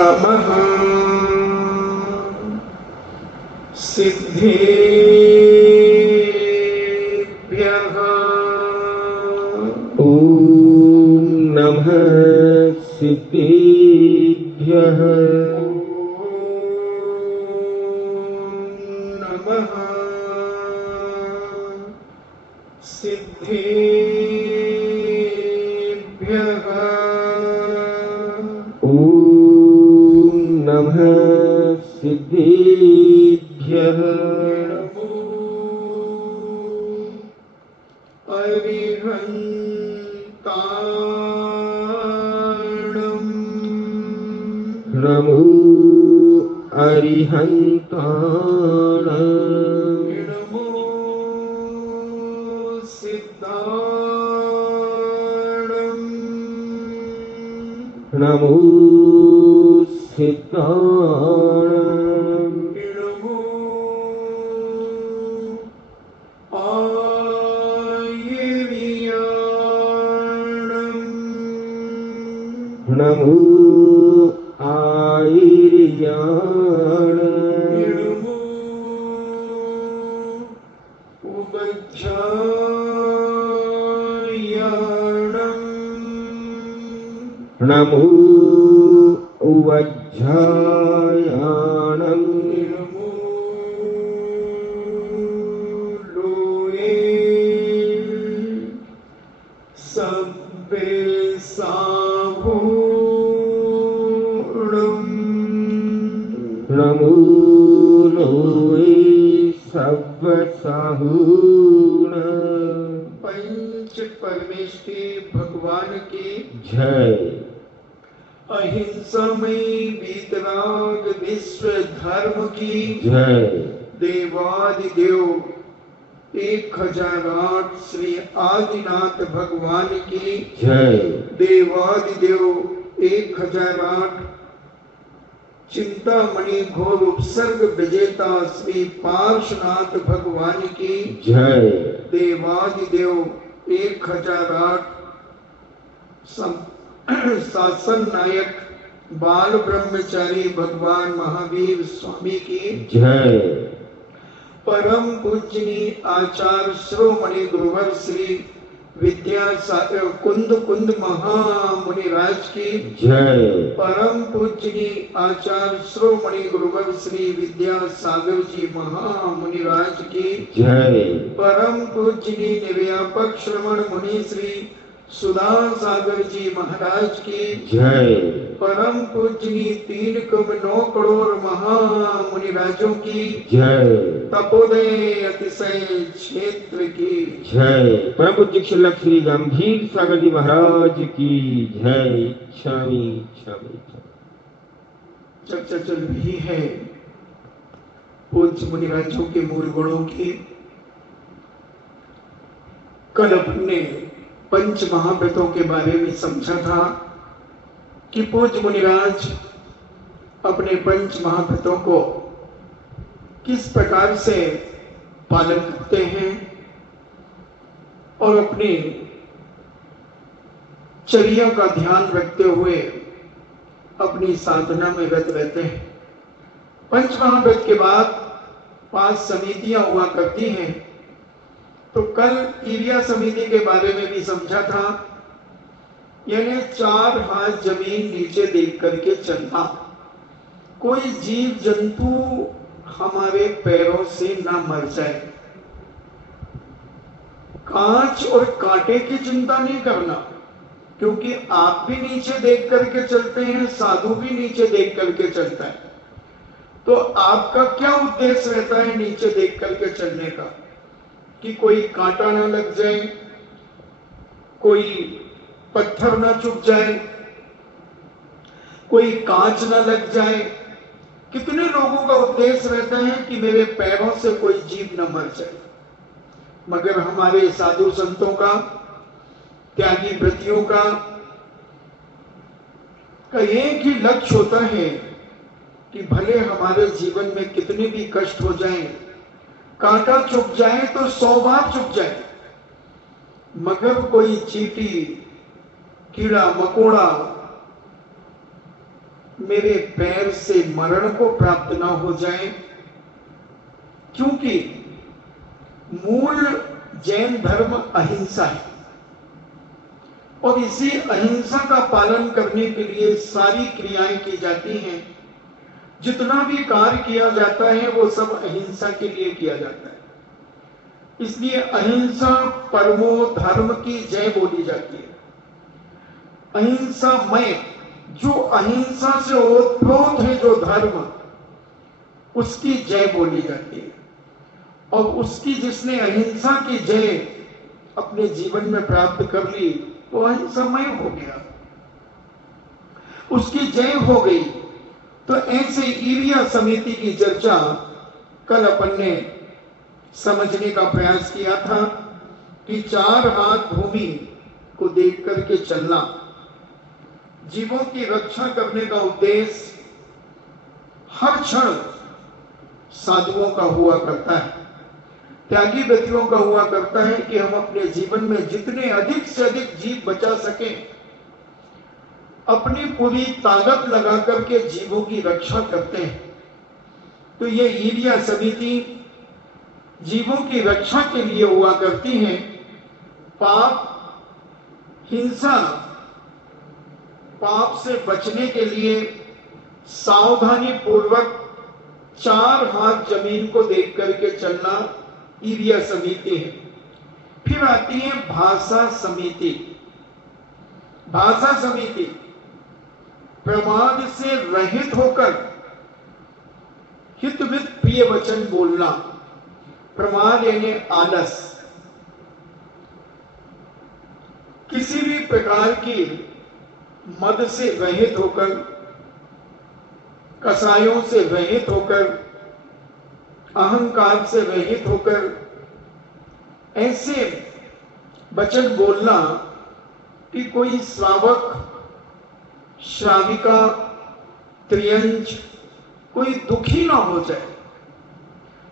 नमः सिद्धेभ्यः। ॐ नमः सिद्धेभ्यः। नमः सिद्धेभ्यः। ॐ नमः सिद्धेभ्यः। अरिहन्ताणम्। नमो अरिहन्ताणम्। नमो सिद्धाणम्। नमो सिद्धाणम्। नमो आयर्याणम्। नमो आयर्याणम्। नमो उवज्झायाणम्। नमो उवज्झायाणम्। नमो लोये सब्बेसाभूणम्। नमो लोये सब्बसाहूण। पंच परमेष्टि भगवान की जय। अहिंसामयी वीतराग विश्व धर्म की जय। देवादिदेव 1008 श्री आदिनाथ भगवान की जय। देवादिदेव 1008 चिंतामणि घोर उपसर्ग विजेता श्री पार्श्वनाथ भगवान की जय। देवादिदेव 1008 शासन नायक बाल ब्रह्मचारी भगवान महावीर स्वामी की जय। परम पूजनीय आचार्य श्रोमणि गुरुवर श्री विद्यासागर कुंद महामुनिराज की जय। परम पूजनीय आचार्य श्रोमणि गुरुवर श्री विद्यासागर जी महामुनिराज की जय। परम पूजनीय निर्व्यापक श्रवण मुनि श्री सुधा सागर जी महाराज की जय। परम पूजनीय 3.9 करोड़ महामुनिराजों की जय। तपोदय अतिशय क्षेत्र की जय। परम पूज्य शिलक श्री गंभीर सागर जी महाराज की जय। स्वामी स्वामी। चर्चा चल रही है पूज्य मुनिराजों के मूल गुणों की। कल अपने पंच महाव्रतों के बारे में समझा था कि पूज्य मुनिराज अपने पंच महाव्रतों को किस प्रकार से पालन करते हैं और अपनी चर्या का ध्यान रखते हुए अपनी साधना में रत रहते हैं। पंच महाव्रत के बाद 5 समितियां हुआ करती हैं। तो कल ईरिया समिति के बारे में भी समझा था, यानी 4 हाथ जमीन नीचे देख करके चलना। कोई जीव जंतु हमारे पैरों से ना मर जाए। कांच और कांटे की चिंता नहीं करना, क्योंकि आप भी नीचे देख करके चलते हैं, साधु भी नीचे देख करके चलता है। तो आपका क्या उद्देश्य रहता है नीचे देख करके चलने का? कि कोई कांटा ना लग जाए, कोई पत्थर ना चुभ जाए, कोई कांच ना लग जाए। कितने लोगों का उद्देश्य रहता है कि मेरे पैरों से कोई जीव न मर जाए। मगर हमारे साधु संतों का, त्यागी व्रतियों का एक ही लक्ष्य होता है कि भले हमारे जीवन में कितने भी कष्ट हो जाएं, कांटा चुभ जाए तो 100 बार चुभ जाए, मगर कोई चींटी, कीड़ा मकोड़ा मेरे पैर से मरण को प्राप्त ना हो जाए, क्योंकि मूल जैन धर्म अहिंसा है और इसी अहिंसा का पालन करने के लिए सारी क्रियाएं की जाती हैं। जितना भी कार्य किया जाता है वो सब अहिंसा के लिए किया जाता है। इसलिए अहिंसा परमो धर्म की जय बोली जाती है। अहिंसामय, जो अहिंसा से ओतप्रोत है जो धर्म, उसकी जय बोली जाती है। और उसकी जिसने अहिंसा की जय अपने जीवन में प्राप्त कर ली वो अहिंसामय हो गया, उसकी जय हो गई। तो ऐसे ईरिया समिति की चर्चा कल अपन ने समझने का प्रयास किया था कि 4 हाथ भूमि को देख करके चलना, जीवों की रक्षा करने का उद्देश्य हर क्षण साधुओं का हुआ करता है, त्यागी व्यक्तियों का हुआ करता है कि हम अपने जीवन में जितने अधिक से अधिक जीव बचा सकें, अपनी पूरी ताकत लगा करके जीवों की रक्षा करते हैं। तो ये ईरिया समिति जीवों की रक्षा के लिए हुआ करती है। पाप, हिंसा, पाप से बचने के लिए सावधानी पूर्वक 4 हाथ जमीन को देख करके चलना ईरिया समिति है। फिर आती है भाषा समिति। भाषा समिति प्रमाद से रहित होकर हितमित प्रिय वचन बोलना। प्रमाद यानी आलस, किसी भी प्रकार की मद से रहित होकर, कसायों से रहित होकर, अहंकार से रहित होकर ऐसे वचन बोलना कि कोई श्रावक, श्राविका, त्रियंच कोई दुखी ना हो जाए।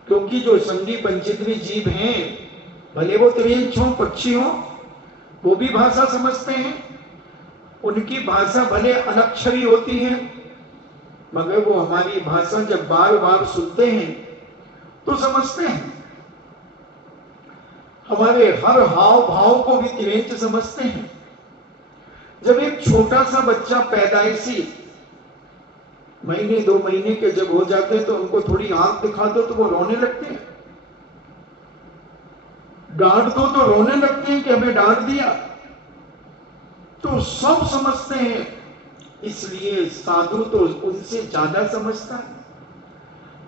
क्योंकि जो संगी पंचेंद्रिय जीव हैं, भले वो त्रियंच हो, पक्षी हो, वो भी भाषा समझते हैं। उनकी भाषा भले अनक्षरी होती है, मगर वो हमारी भाषा जब बार बार सुनते हैं तो समझते हैं। हमारे हर हाव भाव को भी त्रियंच समझते हैं। जब एक छोटा सा बच्चा पैदाइशी महीने 2 महीने के जब हो जाते हैं तो उनको थोड़ी आंख दिखा दो तो वो रोने लगते हैं, डांट दो तो रोने लगते हैं कि हमें डांट दिया। तो सब समझते हैं, इसलिए साधु तो उनसे ज्यादा समझता है।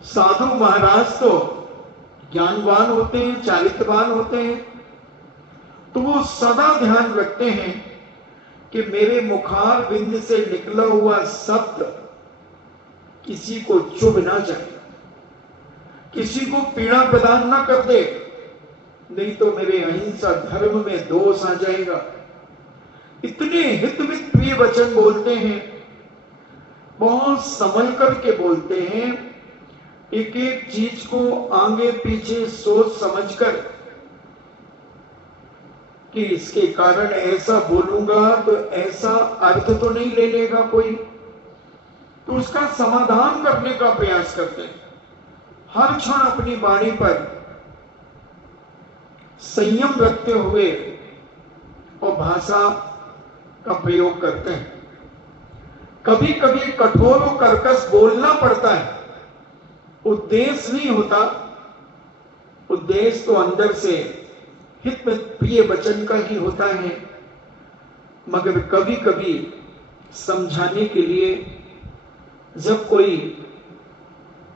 साधु महाराज तो ज्ञानवान होते हैं, चारित्रवान होते हैं, तो वो सदा ध्यान रखते हैं कि मेरे मुखार बिंद से निकला हुआ शब्द किसी को चुभ ना जाए, किसी को पीड़ा प्रदान ना कर दे, नहीं तो मेरे अहिंसा धर्म में दोष आ जाएगा। इतने हितमित प्रिय वचन बोलते हैं, बहुत संभल करके बोलते हैं, एक एक चीज को आगे पीछे सोच समझकर कि इसके कारण ऐसा बोलूंगा तो ऐसा अर्थ तो नहीं ले लेगा कोई, तो उसका समाधान करने का प्रयास करते हैं। हर क्षण अपनी वाणी पर संयम रखते हुए और भाषा का प्रयोग करते हैं। कभी कभी कठोर और कर्कश बोलना पड़ता है, उद्देश्य नहीं होता, उद्देश्य तो अंदर से हित में प्रिय वचन का ही होता है, मगर कभी कभी समझाने के लिए जब कोई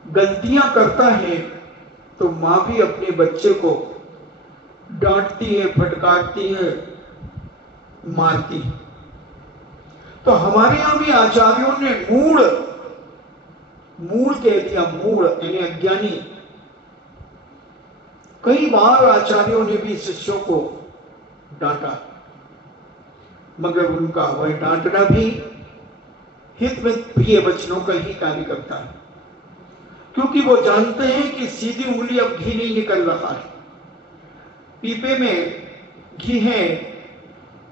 गलतियां करता है तो मां भी अपने बच्चे को डांटती है, फटकारती है, मारती है। तो हमारे यहां भी आचार्यों ने मूढ़ कह दिया, मूढ़ यानी अज्ञानी। कई बार आचार्यों ने भी शिष्यों को डांटा, मगर उनका वह डांटना भी हित में प्रिय वचनों का ही कार्य करता है, क्योंकि वो जानते हैं कि सीधी उंगली अब घी नहीं निकल रहा है। पीपे में घी है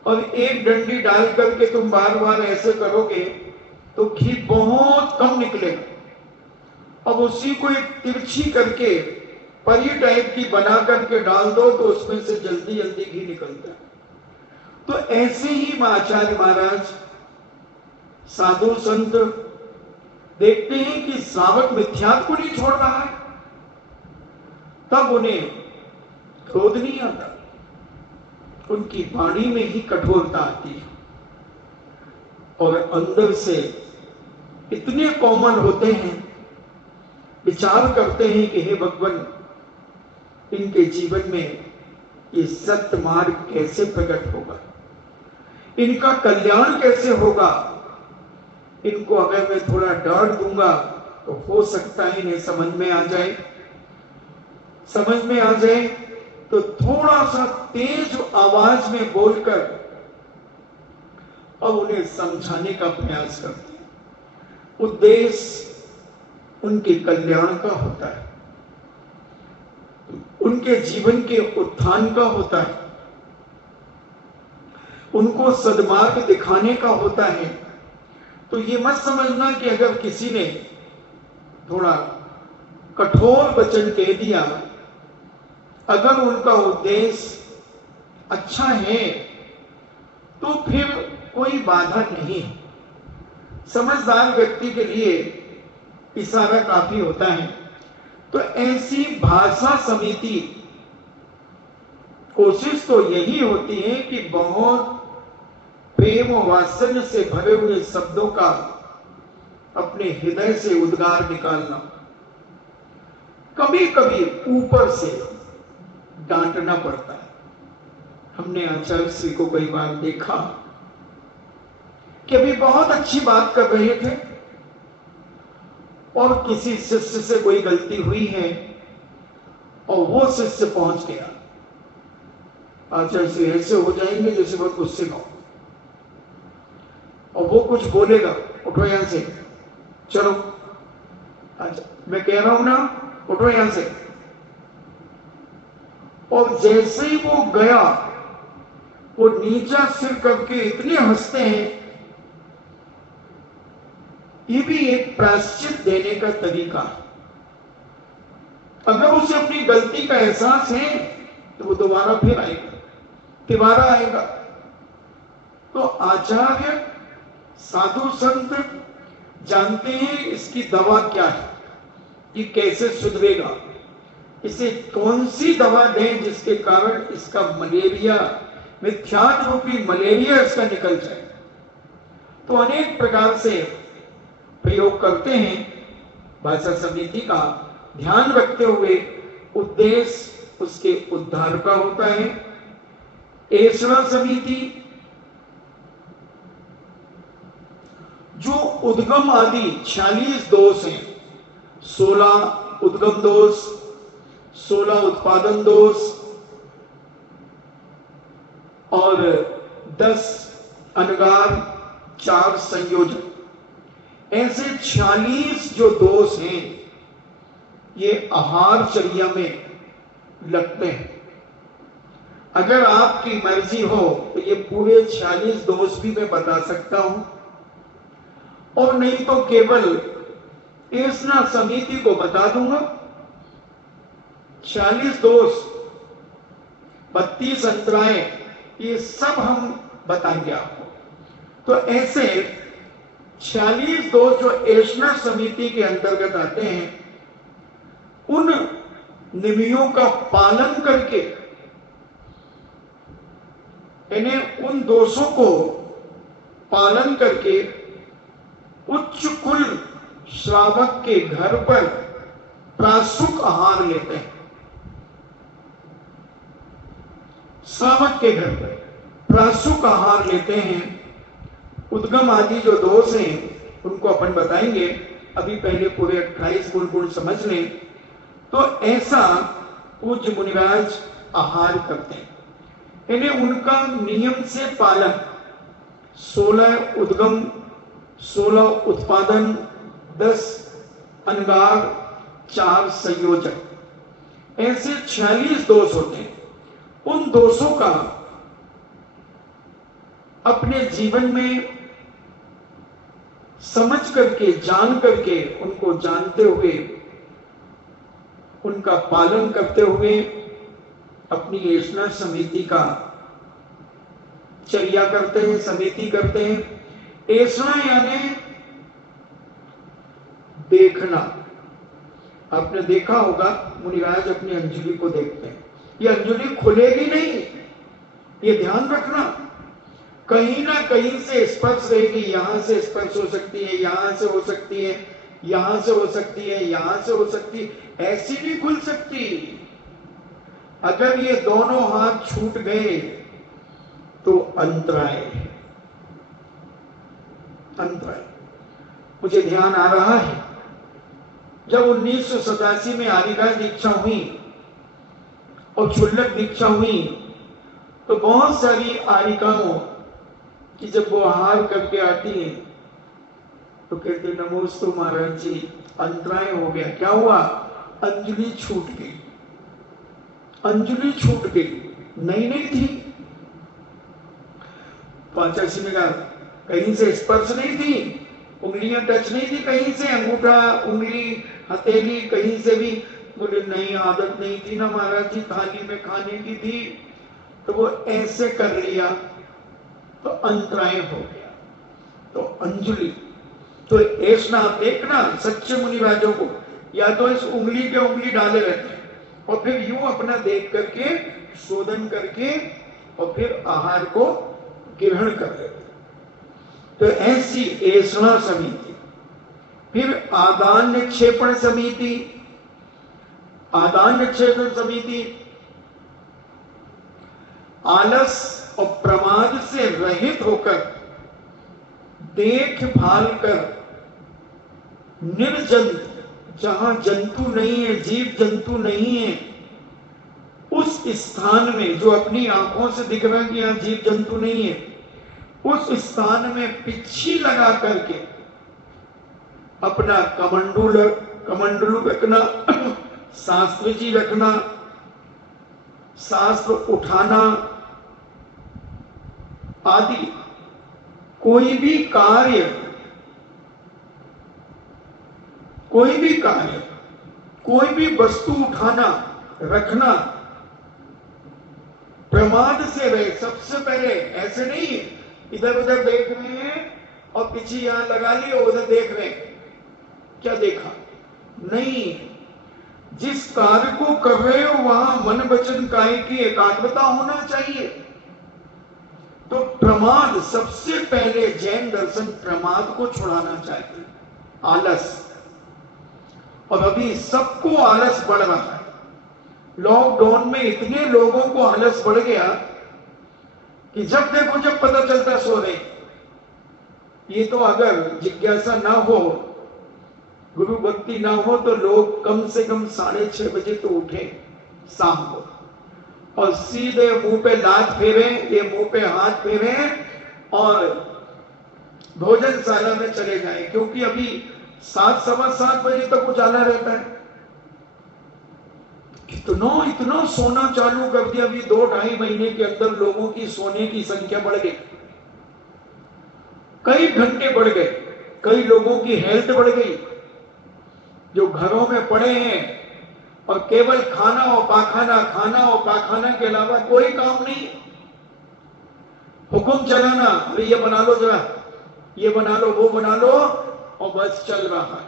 और एक डंडी डाल करके तुम बार बार ऐसे करोगे तो घी बहुत कम निकलेगा। अब उसी को एक तिरछी करके परी टाइप की बना करके डाल दो तो उसमें से जल्दी जल्दी घी निकलता है। तो ऐसे ही आचार्य महाराज साधु संत देखते हैं कि श्रावक मिथ्यात्व को नहीं छोड़ रहा है, तब उन्हें क्रोध नहीं आता, उनकी वाणी में ही कठोरता आती है और अंदर से इतने कोमल होते हैं, विचार करते हैं कि हे भगवान, इनके जीवन में ये सत्य मार्ग कैसे प्रकट होगा, इनका कल्याण कैसे होगा। इनको अगर मैं थोड़ा डांट दूंगा तो हो सकता है इन्हें समझ में आ जाए, समझ में आ जाए तो थोड़ा सा तेज आवाज में बोलकर और उन्हें समझाने का प्रयास करते हैं। उद्देश्य उनके कल्याण का होता है, उनके जीवन के उत्थान का होता है, उनको सद्मार्ग दिखाने का होता है। तो ये मत समझना कि अगर किसी ने थोड़ा कठोर वचन कह दिया, अगर उनका उद्देश्य अच्छा है तो फिर कोई बाधा नहीं। समझदार व्यक्ति के लिए इशारा काफी होता है। तो ऐसी भाषा समिति कोशिश तो यही होती है कि बहुत प्रेम और वात्सल्य से भरे हुए शब्दों का अपने हृदय से उद्गार निकालना। कभी कभी ऊपर से डांटना पड़ता है। हमने आचार्य श्री को कई बार देखा कि अभी बहुत अच्छी बात कर रहे थे और किसी शिष्य से कोई गलती हुई है और वो शिष्य पहुंच गया, आचार्य श्री ऐसे हो जाएंगे जैसे बहुत गुस्से का, और वो कुछ बोलेगा, उठो यहां से, चलो, अच्छा मैं कह रहा हूं ना, उठो यहां से। और जैसे ही वो गया, वो नीचा सिर करके इतने हंसते हैं। ये भी एक प्रायश्चित देने का तरीका है। अगर उसे अपनी गलती का एहसास है तो वो दोबारा फिर आएगा, तिबारा आएगा। तो आचार्य साधु संत जानते हैं इसकी दवा क्या है, ये कैसे सुधरेगा, इसे कौन सी दवा दें जिसके कारण इसका मलेरिया, मिथ्यात्व रूपी मलेरिया इसका निकल जाए। तो अनेक प्रकार से प्रयोग करते हैं। भाषा समिति का ध्यान रखते हुए उद्देश्य उसके उद्धार का होता है। ऐश्वर्य समिति जो उद्गम आदि 46 दोष हैं, 16 उद्गम दोष, 16 उत्पादन दोष और 10 अनगार, 4 संयोजन, ऐसे 46 जो दोष हैं ये आहारचर्या में लगते हैं। अगर आपकी मर्जी हो तो ये पूरे 46 दोष भी मैं बता सकता हूं, और नहीं तो केवल ऐसा समिति को बता दूंगा। 46 दोष, 32 अंतराएं, ये सब हम बताएंगे आपको। तो ऐसे 46 दोष जो ऐश्वर्य समिति के अंतर्गत आते हैं, उन नियमों का पालन करके, इन्हें उन दोषों को पालन करके उच्च कुल श्रावक के घर पर प्रासुक आहार लेते हैं। श्रावक के घर पर प्रासुक आहार लेते हैं। उद्गम आदि जो दोष हैं उनको अपन बताएंगे, अभी पहले पूरे 28 गुण समझ लें। तो ऐसा पूज्य मुनिराज आहार करते हैं, इन्हें उनका नियम से पालन, 16 उद्गम, 16 उत्पादन, 10 अनगार, 4 संयोजन, ऐसे 46 दोष होते हैं। उन दोषों का अपने जीवन में समझ करके, जान करके, उनको जानते हुए, उनका पालन करते हुए अपनी ऐष्णा समिति का चर्या करते हैं, समिति करते हैं। ऐष्णा यानी देखना। आपने देखा होगा मुनिराज अपनी अंजलि को देखते हैं, ये अंजलि खुलेगी नहीं, ये ध्यान रखना। कहीं ना कहीं से स्पर्श रहेगी, यहां से स्पर्श हो सकती है, यहां से हो सकती है, यहां से हो सकती है, यहां से हो सकती है, ऐसी नहीं खुल सकती। अगर ये दोनों हाथ छूट गए तो अंतराय, अंतराय। मुझे ध्यान आ रहा है जब 1987 में आदिकाल दीक्षा हुई और क्षुल्लक दीक्षा हुई तो बहुत सारी आरिकाओं कि जब वो हार करके आती है तो कहते नमोस्तु महाराज जी, अंतराय हो गया। क्या हुआ? अंजलि छूट गई, अंजलि छूट गई, नई नहीं थी। पाचासी में कहा कहीं से स्पर्श नहीं थी, उंगलियां टच नहीं थी कहीं से, अंगूठा, उंगली, हथेली कहीं से भी। बोले नहीं, आदत नहीं थी ना महाराज जी, थाली में खाने की थी, तो वो ऐसे कर लिया तो अंतराय हो गया। तो अंजलि तो ऐसा देखना, सच्चे मुनिराजों को या तो इस उंगली के उंगली डाले रहते हैं और फिर यूं अपना देख करके शोधन करके और फिर आहार को ग्रहण कर लेते। तो ऐसी ऐसा समिति। फिर आदान निक्षेपण समिति। आदान निक्षेपण समिति आलस और प्रमाद से रहित होकर देखभाल कर निर्जन, जहां जंतु नहीं है, जीव जंतु नहीं है, उस स्थान में जो अपनी आंखों से दिख रहा है कि यहां जीव जंतु नहीं है, उस स्थान में पिच्छी लगा करके अपना कमंडलू रखना, शास्त्र जी रखना, शास्त्र उठाना आदि कोई भी कार्य, कोई भी वस्तु उठाना, रखना प्रमाद से रहे। सबसे पहले ऐसे नहीं इधर उधर देख रहे हैं और पीछे यहां लगा ली और उधर देख रहे हैं, क्या देखा? नहीं, जिस कार्य को कर रहे हो वहां मन वचन काया की एकाग्रता होना चाहिए। तो प्रमाद सबसे पहले जैन दर्शन प्रमाद को छुड़ाना चाहिए, आलस। और अभी सबको आलस बढ़ रहा है। लॉकडाउन में इतने लोगों को आलस बढ़ गया कि जब देखो जब पता चलता सो रहे। ये तो अगर जिज्ञासा ना हो, गुरु भक्ति ना हो तो लोग कम से कम 6:30 बजे तो उठे शाम को और सीधे मुंह पे लात फेरे, ये मुंह पे हाथ फेरे और भोजनशाला में चले जाएं, क्योंकि अभी 7, सवा 7 बजे तक उजाला रहता है। इतना सोना चालू कर दिया। अभी 2-2.5 महीने के अंदर लोगों की सोने की संख्या बढ़ गई, कई घंटे बढ़ गए, कई लोगों की हेल्थ बढ़ गई जो घरों में पड़े हैं और केवल खाना और पाखाना के अलावा कोई काम नहीं। हुक्म चलाना, अरे ये बना लो जरा, ये बना लो, वो बना लो, और बस चल रहा है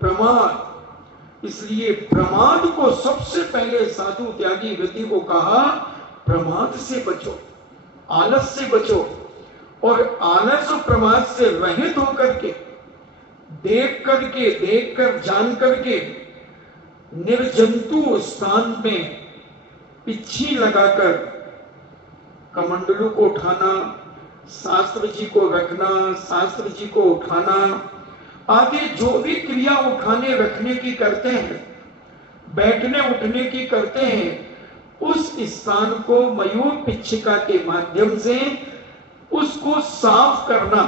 प्रमाद। इसलिए प्रमाद को सबसे पहले साधु त्यागी व्यक्ति को कहा प्रमाद से बचो, आलस से बचो। और आलस और प्रमाद से रहित होकर के देख कर जान करके निर्जंतु स्थान में पिच्छी लगाकर कमंडलू को उठाना, शास्त्र जी को रखना, शास्त्र जी को उठाना आदि जो भी क्रिया उठाने रखने की करते हैं, बैठने उठने की करते हैं, उस स्थान को मयूर पिच्छिका के माध्यम से उसको साफ करना।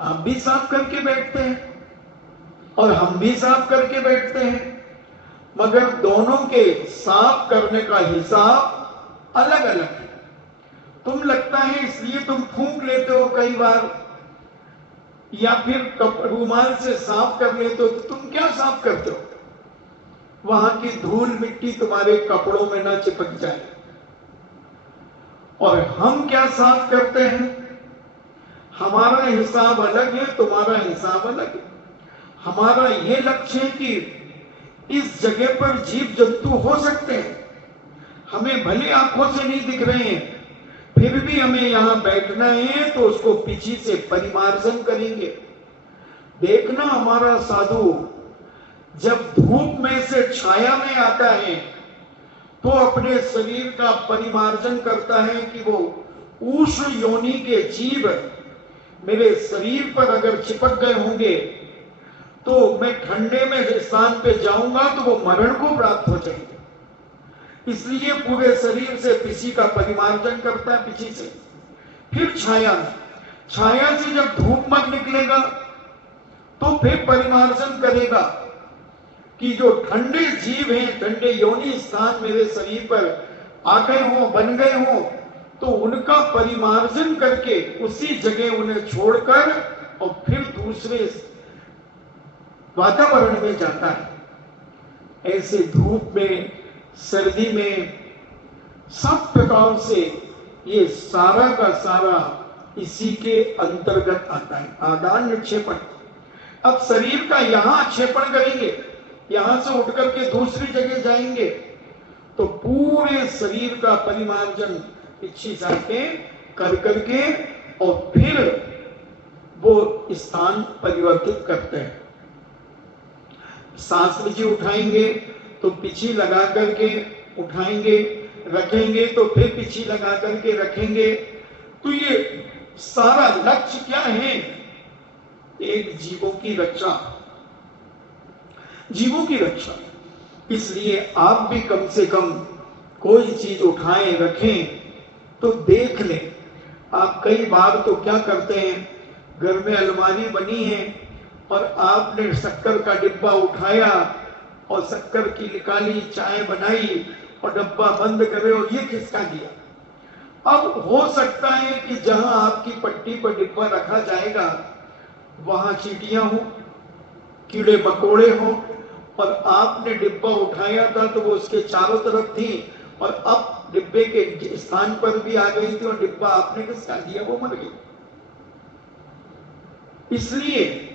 आप भी साफ करके बैठते हैं और हम भी साफ करके बैठते हैं, मगर दोनों के साफ करने का हिसाब अलग अलग है। तुम लगता है इसलिए तुम फूंक लेते हो कई बार, या फिर रुमाल से साफ कर लेते हो, तो तुम क्या साफ करते हो? वहां की धूल मिट्टी तुम्हारे कपड़ों में ना चिपक जाए। और हम क्या साफ करते हैं? हमारा हिसाब अलग है, तुम्हारा हिसाब अलग है। हमारा ये लक्ष्य है कि इस जगह पर जीव जंतु हो सकते हैं, हमें भले आंखों से नहीं दिख रहे हैं, फिर भी हमें यहां बैठना है, तो उसको पीछे से परिमार्जन करेंगे। देखना, हमारा साधु जब धूप में से छाया में आता है तो अपने शरीर का परिमार्जन करता है कि वो उष्ण योनि के जीव मेरे शरीर पर अगर चिपक गए होंगे तो मैं ठंडे में स्थान पे जाऊंगा तो वो मरण को प्राप्त हो जाएंगे। इसलिए पूरे शरीर से पीछे का परिमार्जन करता है, पीछे से। फिर छाया से जब धूप मत निकलेगा तो फिर परिमार्जन करेगा कि जो ठंडे जीव हैं, ठंडे योनि स्थान मेरे शरीर पर आ गए हों, बन गए हों, तो उनका परिमार्जन करके उसी जगह उन्हें छोड़कर और फिर दूसरे वातावरण में जाता है। ऐसे धूप में, सर्दी में, सब प्रकार से ये सारा का सारा इसी के अंतर्गत आता है, आदान निक्षेपण। अब शरीर का यहां क्षेपण करेंगे, यहां से उठ करके दूसरी जगह जाएंगे, तो पूरे शरीर का परिमार्जन पीछे जाके कर करके और फिर वो स्थान परिवर्तित करते हैं। शास्त्र जी उठाएंगे तो पीछे लगा करके उठाएंगे, रखेंगे तो फिर पीछे लगा करके रखेंगे। तो ये सारा लक्ष्य क्या है? एक जीवों की रक्षा, जीवों की रक्षा। इसलिए आप भी कम से कम कोई चीज उठाएं, रखें तो देख लें। आप कई बार तो क्या करते हैं, घर में अलमारी बनी है और आपने शक्कर का डिब्बा उठाया और शक्कर की निकाली, चाय बनाई और डब्बा बंद करे और ये खिसका दिया। अब हो सकता है कि जहां आपकी पट्टी पर डिब्बा रखा जाएगा वहां चींटियां हो, कीड़े मकोड़े हो, और आपने डिब्बा उठाया था तो वो उसके चारों तरफ थी और अब डिब्बे के स्थान पर भी आ गई थी और डिब्बा आपने खिसका दिया, वो मर गई। इसलिए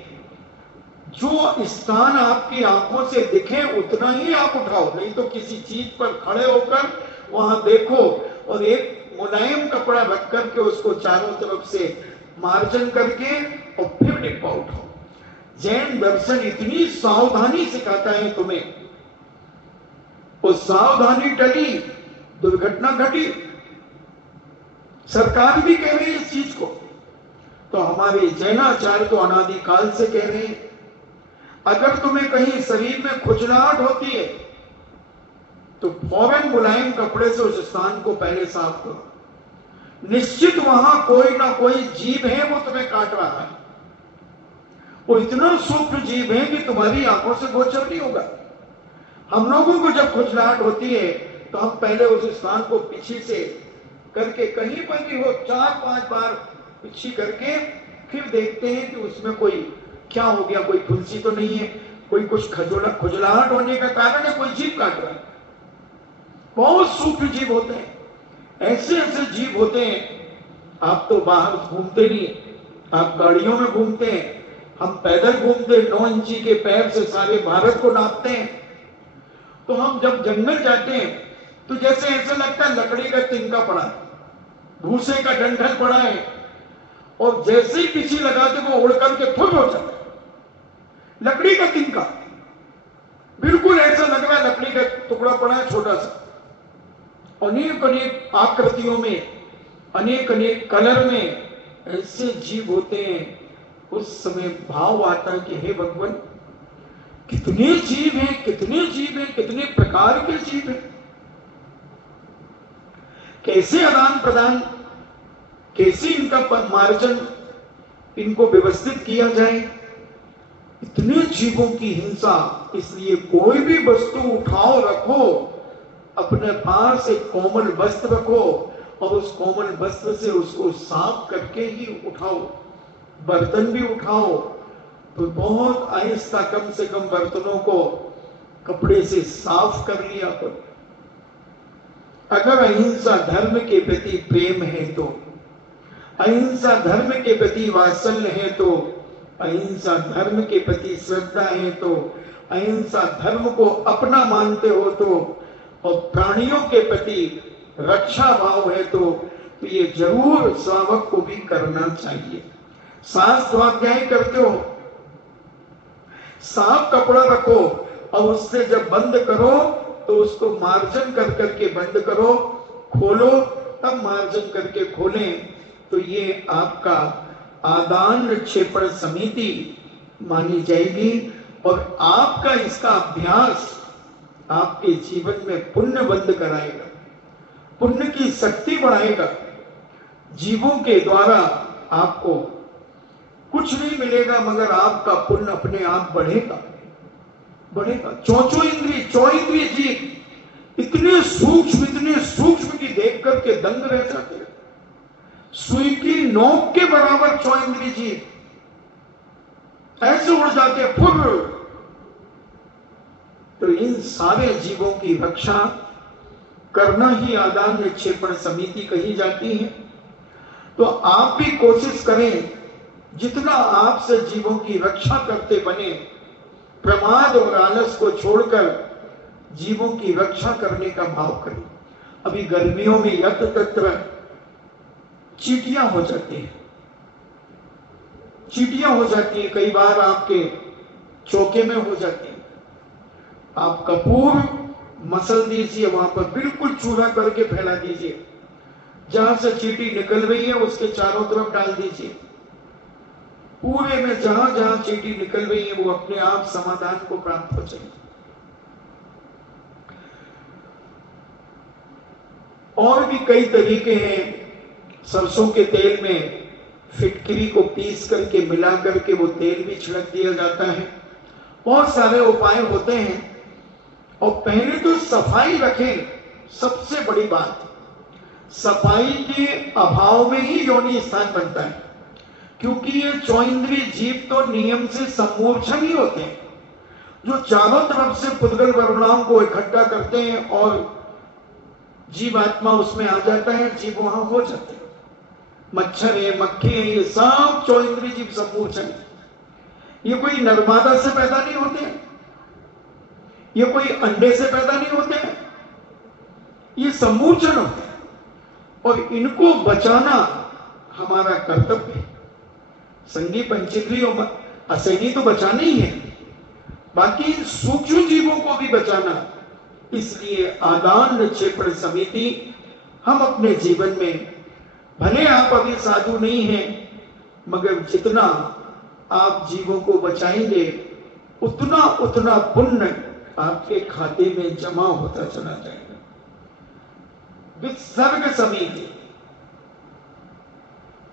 जो स्थान आपकी आंखों से दिखे उतना ही आप उठाओ, नहीं तो किसी चीज पर खड़े होकर वहां देखो और एक मुलायम कपड़ा रख करके उसको चारों तरफ से मार्जन करके और फिर डिब्बा उठाओ। जैन दर्शन इतनी सावधानी सिखाता है तुम्हें, वो सावधानी टली, दुर्घटना घटी। सरकार भी कह रही है इस चीज को, तो हमारे जैनाचार्य तो अनादिकाल से कह रहे हैं। अगर तुम्हें कहीं शरीर में खुजलाहट होती है तो फौरन मुलायम कपड़े से उस स्थान को पहले साफ करो। निश्चित वहां कोई ना कोई जीव है, वो तुम्हें काट रहा है। वो इतना सूक्ष्म जीव है कि तुम्हारी आंखों से गोचर नहीं होगा। हम लोगों को जब खुजलाहट होती है तो हम पहले उस स्थान को पीछे से करके, कहीं पर भी हो 4-5 बार पीछे करके फिर देखते हैं कि उसमें कोई क्या हो गया, कोई फुंसी तो नहीं है, कोई कुछ खुजलाहट होने का कारण है, कोई जीव काट रहा है। बहुत सूक्ष्म जीव होते हैं, ऐसे ऐसे जीव होते हैं। आप तो बाहर घूमते नहीं, आप गाड़ियों में घूमते हैं, हम पैदल घूमते, 9 इंची के पैर से सारे भारत को नापते हैं। तो हम जब जंगल जाते हैं तो जैसे ऐसा लगता है लकड़ी का तिनका पड़ा है, भूसे का डंठल पड़ा है, और जैसे ही पीछे लगाते वो उड़ करके फुल हो जाता है। लकड़ी का तिनका, बिल्कुल ऐसा लग रहा है लकड़ी का टुकड़ा पड़ा है छोटा सा। अनेक अनेक आकृतियों में, अनेक अनेक कलर में ऐसे जीव होते हैं। उस समय भाव आता है कि हे भगवान, कितने जीव हैं, कितने जीव हैं, कितने प्रकार के जीव हैं, कैसे आदान प्रदान, कैसे इनका मार्जन, इनको व्यवस्थित किया जाए। इतने जीवों की हिंसा। इसलिए कोई भी वस्तु उठाओ, रखो, अपने पास एक कोमल वस्त्र रखो और उस कोमल वस्त्र से उसको साफ करके ही उठाओ। बर्तन भी उठाओ तो बहुत आहिस्ता, कम से कम बर्तनों को कपड़े से साफ कर लिया करो। अगर अहिंसा धर्म के प्रति प्रेम है तो, अहिंसा धर्म के प्रति वात्सल्य है तो, अहिंसा धर्म के प्रति श्रद्धा है तो, अहिंसा धर्म को अपना मानते हो तो, और प्राणियों के प्रति रक्षा भाव है तो ये जरूर श्रावक को भी करना चाहिए। सांस स्वाध्याय करते हो, साफ कपड़ा रखो और उससे जब बंद करो तो उसको मार्जन कर करके बंद करो, खोलो तब मार्जन करके खोलें, तो ये आपका आदान निक्षेपण समिति मानी जाएगी और आपका इसका अभ्यास आपके जीवन में पुण्य बंद कराएगा, पुण्य की शक्ति बढ़ाएगा। जीवों के द्वारा आपको कुछ नहीं मिलेगा मगर आपका पुण्य अपने आप बढ़ेगा, बढ़ेगा। चौचो इंद्रिय जीव इतने सूक्ष्म की देख करके दंग रह जाते हैं। सुई की नोक के बराबर 4 इंद्रिय जीव ऐसे उड़ जाते हैं फुर। तो इन सारे जीवों की रक्षा करना ही आदान निक्षेपण समिति कही जाती है। तो आप भी कोशिश करें जितना आपसे जीवों की रक्षा करते बने, प्रमाद और आलस को छोड़कर जीवों की रक्षा करने का भाव करें। अभी गर्मियों में यत्र तत्र चींटियां हो जाती हैं, चींटियां हो जाती हैं, कई बार आपके चौके में हो जाती हैं। आप कपूर मसल दीजिए, वहां पर बिल्कुल चूरा करके फैला दीजिए, जहां से चींटी निकल रही है उसके चारों तरफ डाल दीजिए। पूरे में जहां जहां चींटी निकल रही है वो अपने आप समाधान को प्राप्त हो जाएगी। और भी कई तरीके हैं। सरसों के तेल में फिटकरी को पीस करके मिला करके वो तेल भी छिड़क दिया जाता है। बहुत सारे उपाय होते हैं। और पहले तो सफाई रखें, सबसे बड़ी बात। सफाई के अभाव में ही योनि स्थान बनता है, क्योंकि ये 4 इंद्रिय जीव तो नियम से सम्मोचन ही होते हैं, जो चारों तरफ से पुद्गल वरुणाओं को इकट्ठा करते हैं और जीवात्मा उसमें आ जाता है, जीव वहां हो जाते हैं। मच्छर है, मक्खी है, ये सब 4 इंद्रिय जीव सम्मोचन। ये कोई नर्मदा से पैदा नहीं होते हैं, ये कोई अंडे से पैदा नहीं होते हैं, ये सम्मोचन होते हैं। और इनको बचाना हमारा कर्तव्य है। संगी पंचेंद्रियों में असैनी तो बचाना ही है, बाकी सूक्ष्म जीवों को भी बचाना। इसलिए आदान निक्षेपण समिति हम अपने जीवन में, भले आप अभी साधु नहीं हैं, मगर जितना आप जीवों को बचाएंगे उतना उतना पुण्य आपके खाते में जमा होता चला जाएगा। विसर्ग समिति,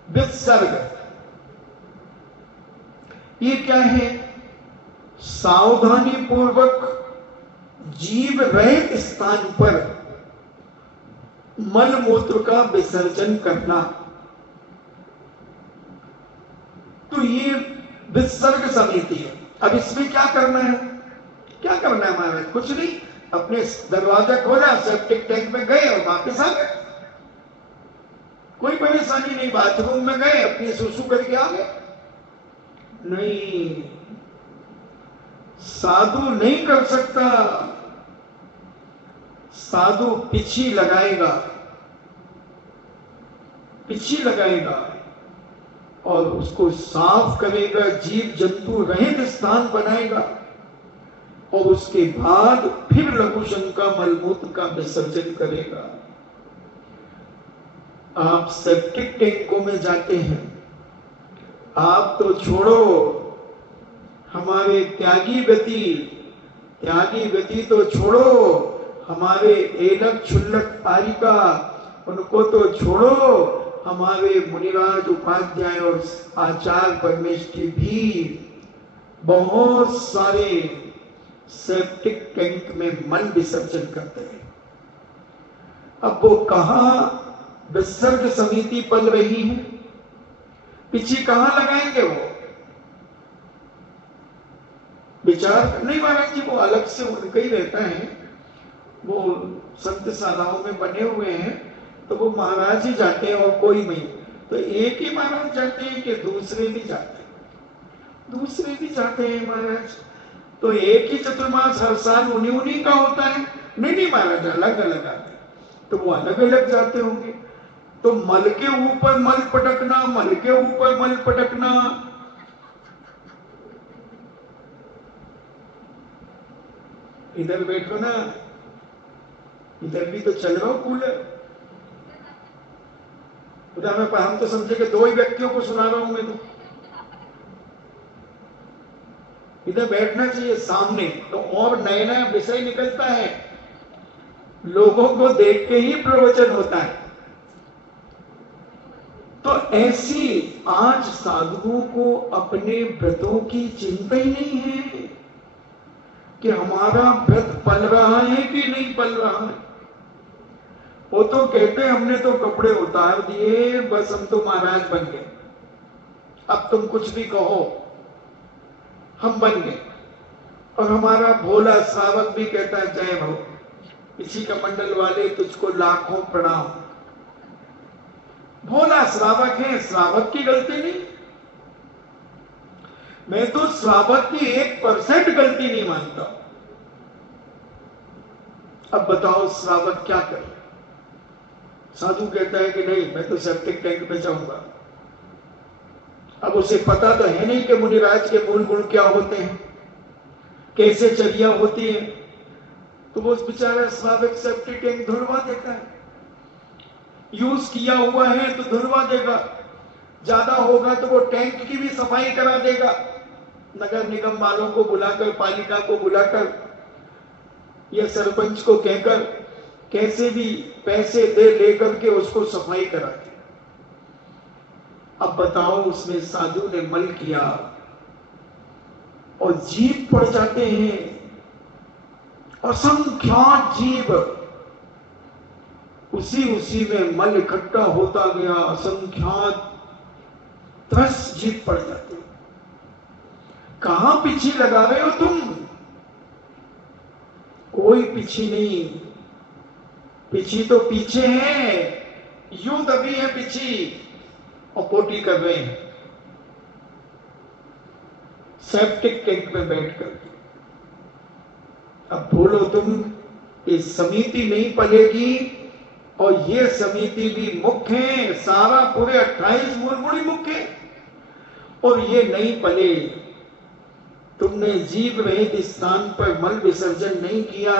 विसर्ग ये क्या है? सावधानी पूर्वक जीव रहित स्थान पर मल मूत्र का विसर्जन करना। तो ये विसर्ग समिति है। अब इसमें क्या करना है? क्या करना है हमारे? कुछ नहीं, अपने दरवाजा खोला, सेप्टिक टैंक में गए और वापस आ गए, कोई परेशानी नहीं। बाथरूम में गए, अपनी सुसु करके आ गए। नहीं, साधु नहीं कर सकता। साधु पिछी लगाएगा, पिछी लगाएगा और उसको साफ करेगा, जीव जंतु रहित स्थान बनाएगा और उसके बाद फिर लघुशंका का मलमूत्र का विसर्जन करेगा। आप सेप्टिक टैंकों में जाते हैं, आप तो छोड़ो, हमारे त्यागी व्यति तो छोड़ो, हमारे एलक छुल्लक पारिका उनको तो छोड़ो, हमारे मुनिराज उपाध्याय और आचार्य परमेश्वरी भी बहुत सारे सेप्टिक टैंक में मन विसर्जन करते हैं। अब वो कहां विसर्ग समिति पल रही है? पिछी कहां लगाएंगे वो? विचार नहीं महाराज जी, वो अलग से उनका ही रहता है, वो संत शालाओं में बने हुए हैं, तो वो महाराज ही जाते हैं और कोई नहीं। तो एक ही महाराज जाते हैं कि दूसरे भी जाते हैं? दूसरे भी जाते हैं महाराज। तो एक ही चतुर्मास हर साल उन्हीं का होता है? नहीं महाराज, अलग अलग आते हैं। तो वो अलग अलग जाते होंगे। तो मल के ऊपर मल पटकना, मल के ऊपर मल पटकना, इधर बैठो ना, इधर भी तो चल रहा हो कूलर। उधर में हम तो समझे कि दो ही व्यक्तियों को सुना रहा हूं मैं, तो इधर बैठना चाहिए सामने, तो और नया नया विषय निकलता है, लोगों को देख के ही प्रवचन होता है। तो ऐसी आज साधुओं को अपने व्रतों की चिंता ही नहीं है कि हमारा व्रत पल रहा है कि नहीं पल रहा है। वो तो कहते हमने तो कपड़े उतार दिए, बस हम तो महाराज बन गए, अब तुम कुछ भी कहो हम बन गए। और हमारा भोला श्रावक भी कहता है जय हो, इसी का मंडल वाले तुझको लाखों प्रणाम। भोला श्रावक है, श्रावक की गलती नहीं। मैं तो श्रावक की 1% गलती नहीं मानता। अब बताओ श्रावक क्या करे? साधु कहता है कि नहीं मैं तो सेप्टिक टैंक में जाऊंगा। अब उसे पता तो है नहीं कि मुनिराज के मूल गुण क्या होते हैं, कैसे चर्या होती है। तो वो बेचारा श्रावक सेप्टिक टैंक धुलवा देता है, यूज किया हुआ है तो धुलवा देगा, ज्यादा होगा तो वो टैंक की भी सफाई करा देगा, नगर निगम वालों को बुलाकर, पालिका को बुलाकर या सरपंच को कहकर कैसे भी पैसे दे लेकर के उसको सफाई करा दे। अब बताओ उसमें साधु ने मल किया और जीव पड़ जाते हैं, असंख्यात जीव, उसी में मल इकट्ठा होता गया, असंख्यात 10 जीव पड़ जाते। कहां पीछे लगा रहे हो तुम? कोई पीछे नहीं, पीछे तो पीछे है, यूं दबी है पीछे और पोटी कर रहे हैं सेप्टिक टैंक में बैठकर। अब बोलो तुम, ये समिति नहीं पलेगी और ये समिति भी मुख्य है, सारा पूरे 28 मूल मुख्य है, और ये नहीं पले। तुमने जीव रहित स्थान पर मल विसर्जन नहीं किया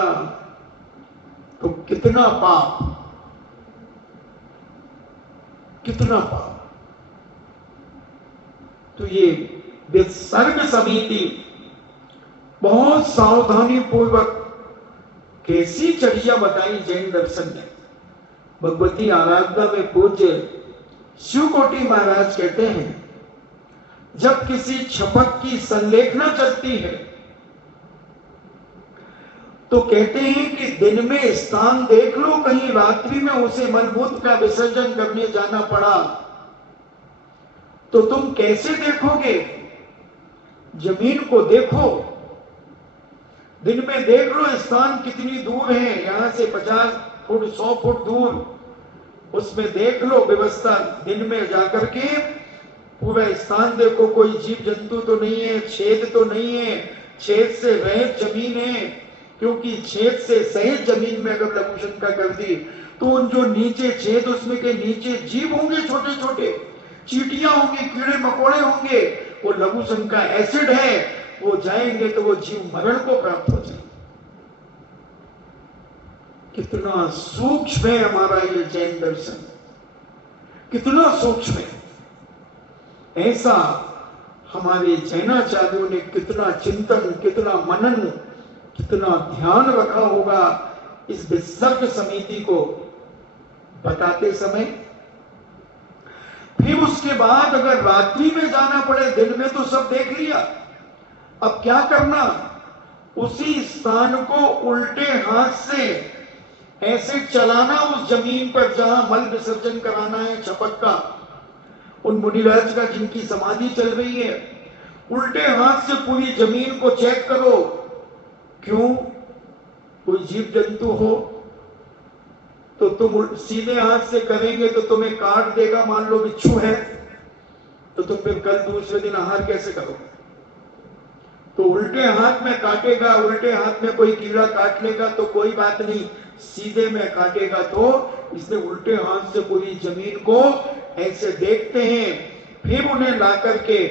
तो कितना पाप, कितना पाप। तो ये विसर्ग समिति बहुत सावधानी पूर्वक कैसी चर्या बताई जैन दर्शन ने। भगवती आराधना में पूज्य शिवकोटि महाराज कहते हैं, जब किसी छपक की संलेखना चलती है तो कहते हैं कि दिन में स्थान देख लो, कहीं रात्रि में उसे मलमूत्र का विसर्जन करने जाना पड़ा तो तुम कैसे देखोगे? जमीन को देखो, दिन में देख लो स्थान कितनी दूर है, यहां से 50 फुट 100 फुट दूर, उसमें देख लो व्यवस्था। दिन में जाकर के पूरा स्थान देखो, कोई जीव जंतु तो नहीं है, छेद तो नहीं है, छेद से रहित जमीन है, क्योंकि छेद से सहित जमीन में अगर लघु शंका कर दी तो उन जो नीचे छेद उसमें के नीचे जीव होंगे, छोटे छोटे चींटियां होंगी, कीड़े मकोड़े होंगे, वो लघु शंका एसिड है, वो जाएंगे तो वो जीव मरण को प्राप्त हो जाएंगे। कितना सूक्ष्म है हमारा ये जैन दर्शन, कितना सूक्ष्म है। ऐसा हमारे जैनाचार्यों ने कितना चिंतन, कितना मनन, कितना ध्यान रखा होगा इस विसर्ग समिति को बताते समय। फिर उसके बाद अगर रात्रि में जाना पड़े, दिन में तो सब देख लिया, अब क्या करना? उसी स्थान को उल्टे हाथ से ऐसे चलाना उस जमीन पर जहां मल विसर्जन कराना है छपक का, उन मुनिराज का जिनकी समाधि चल रही है, उल्टे हाथ से पूरी जमीन को चेक करो। क्यों? कोई जीव जंतु हो तो तुम सीधे हाथ से करेंगे तो तुम्हें काट देगा। मान लो बिच्छू है तो तुम फिर कल दूसरे दिन आहार कैसे करोगे? तो उल्टे हाथ में काटेगा, उल्टे हाथ में कोई कीड़ा काट लेगा तो कोई बात नहीं, सीधे में काटेगा तो इसलिए उल्टे हाथ से पूरी जमीन को ऐसे देखते हैं, फिर उन्हें ला करके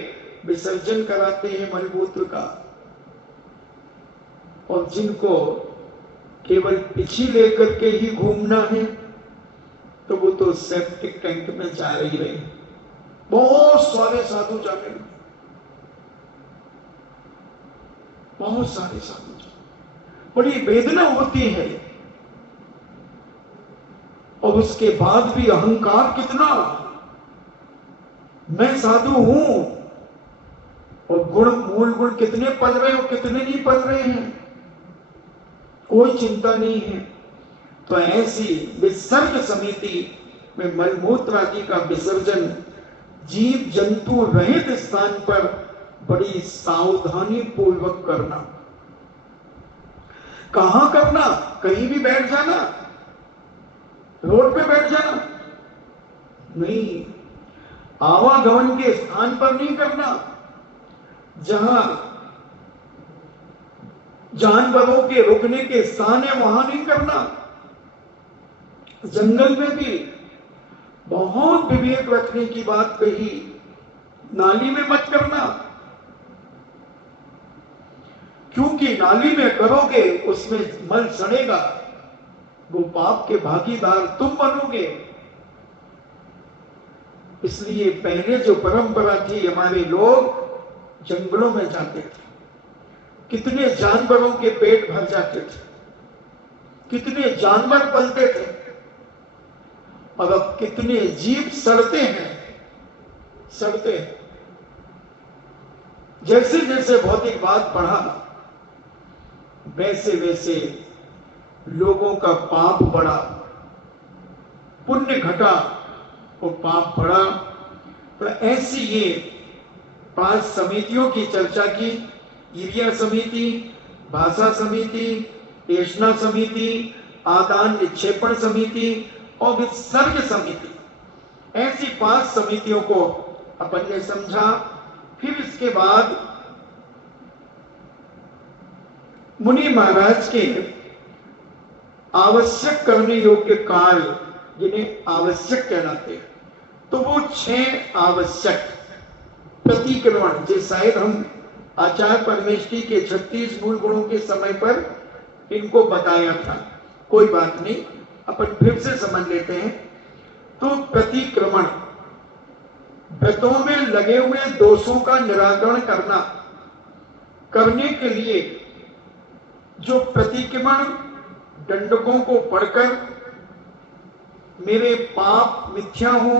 विसर्जन कराते हैं मलमूत्र का। और जिनको केवल पिछी लेकर के ही घूमना है तो वो तो सेप्टिक टैंक में जा रही रहे। बहुत सारे साधु जाने, बहुत सारे साधु जाने, बड़ी वेदना होती है। और उसके बाद भी अहंकार कितना, मैं साधु हूं, और गुण मूल गुण कितने पल रहे हो कितने नहीं पल रहे हैं, कोई चिंता नहीं है। तो ऐसी विसर्ग समिति में मलमूत्र आदि का विसर्जन जीव जंतु रहित स्थान पर बड़ी सावधानी पूर्वक करना। कहां करना? कहीं भी बैठ जाना, रोड पे बैठ जाना नहीं, आवागमन के स्थान पर नहीं करना, जहां जानवरों के रुकने के स्थान है वहां नहीं करना। जंगल में भी बहुत विवेक रखने की बात कही, नाली में मत करना, क्योंकि नाली में करोगे उसमें मल सड़ेगा, वो पाप के भागीदार तुम बनोगे। इसलिए पहले जो परंपरा थी, हमारे लोग जंगलों में जाते थे, कितने जानवरों के पेट भर जाते थे, कितने जानवर पलते थे, और अब कितने जीव सड़ते हैं, सड़ते हैं। जैसे जैसे भौतिकवाद बढ़ा वैसे वैसे लोगों का पाप बढ़ा, पुण्य घटा और पाप बढ़ा। तो ऐसी ये 5 समितियों की चर्चा की, ईरिया समिति, भाषा समिति, देशना समिति, आदान निक्षेपण समिति और विसर्ग समिति। ऐसी 5 समितियों को अपन ने समझा। फिर इसके बाद मुनि महाराज के आवश्यक करने योग्य कार्य, जिन्हें आवश्यक कहलाते हैं, तो वो 6 आवश्यक प्रतिक्रमण, जो शायद हम आचार्य परमेष्ठी के 36 मूल गुणों के समय पर इनको बताया था, कोई बात नहीं, अपन फिर से समझ लेते हैं। तो प्रतिक्रमण, व्रतों में लगे हुए दोषों का निराकरण करना, करने के लिए जो प्रतिक्रमण दंडकों को पढ़कर मेरे पाप मिथ्या हो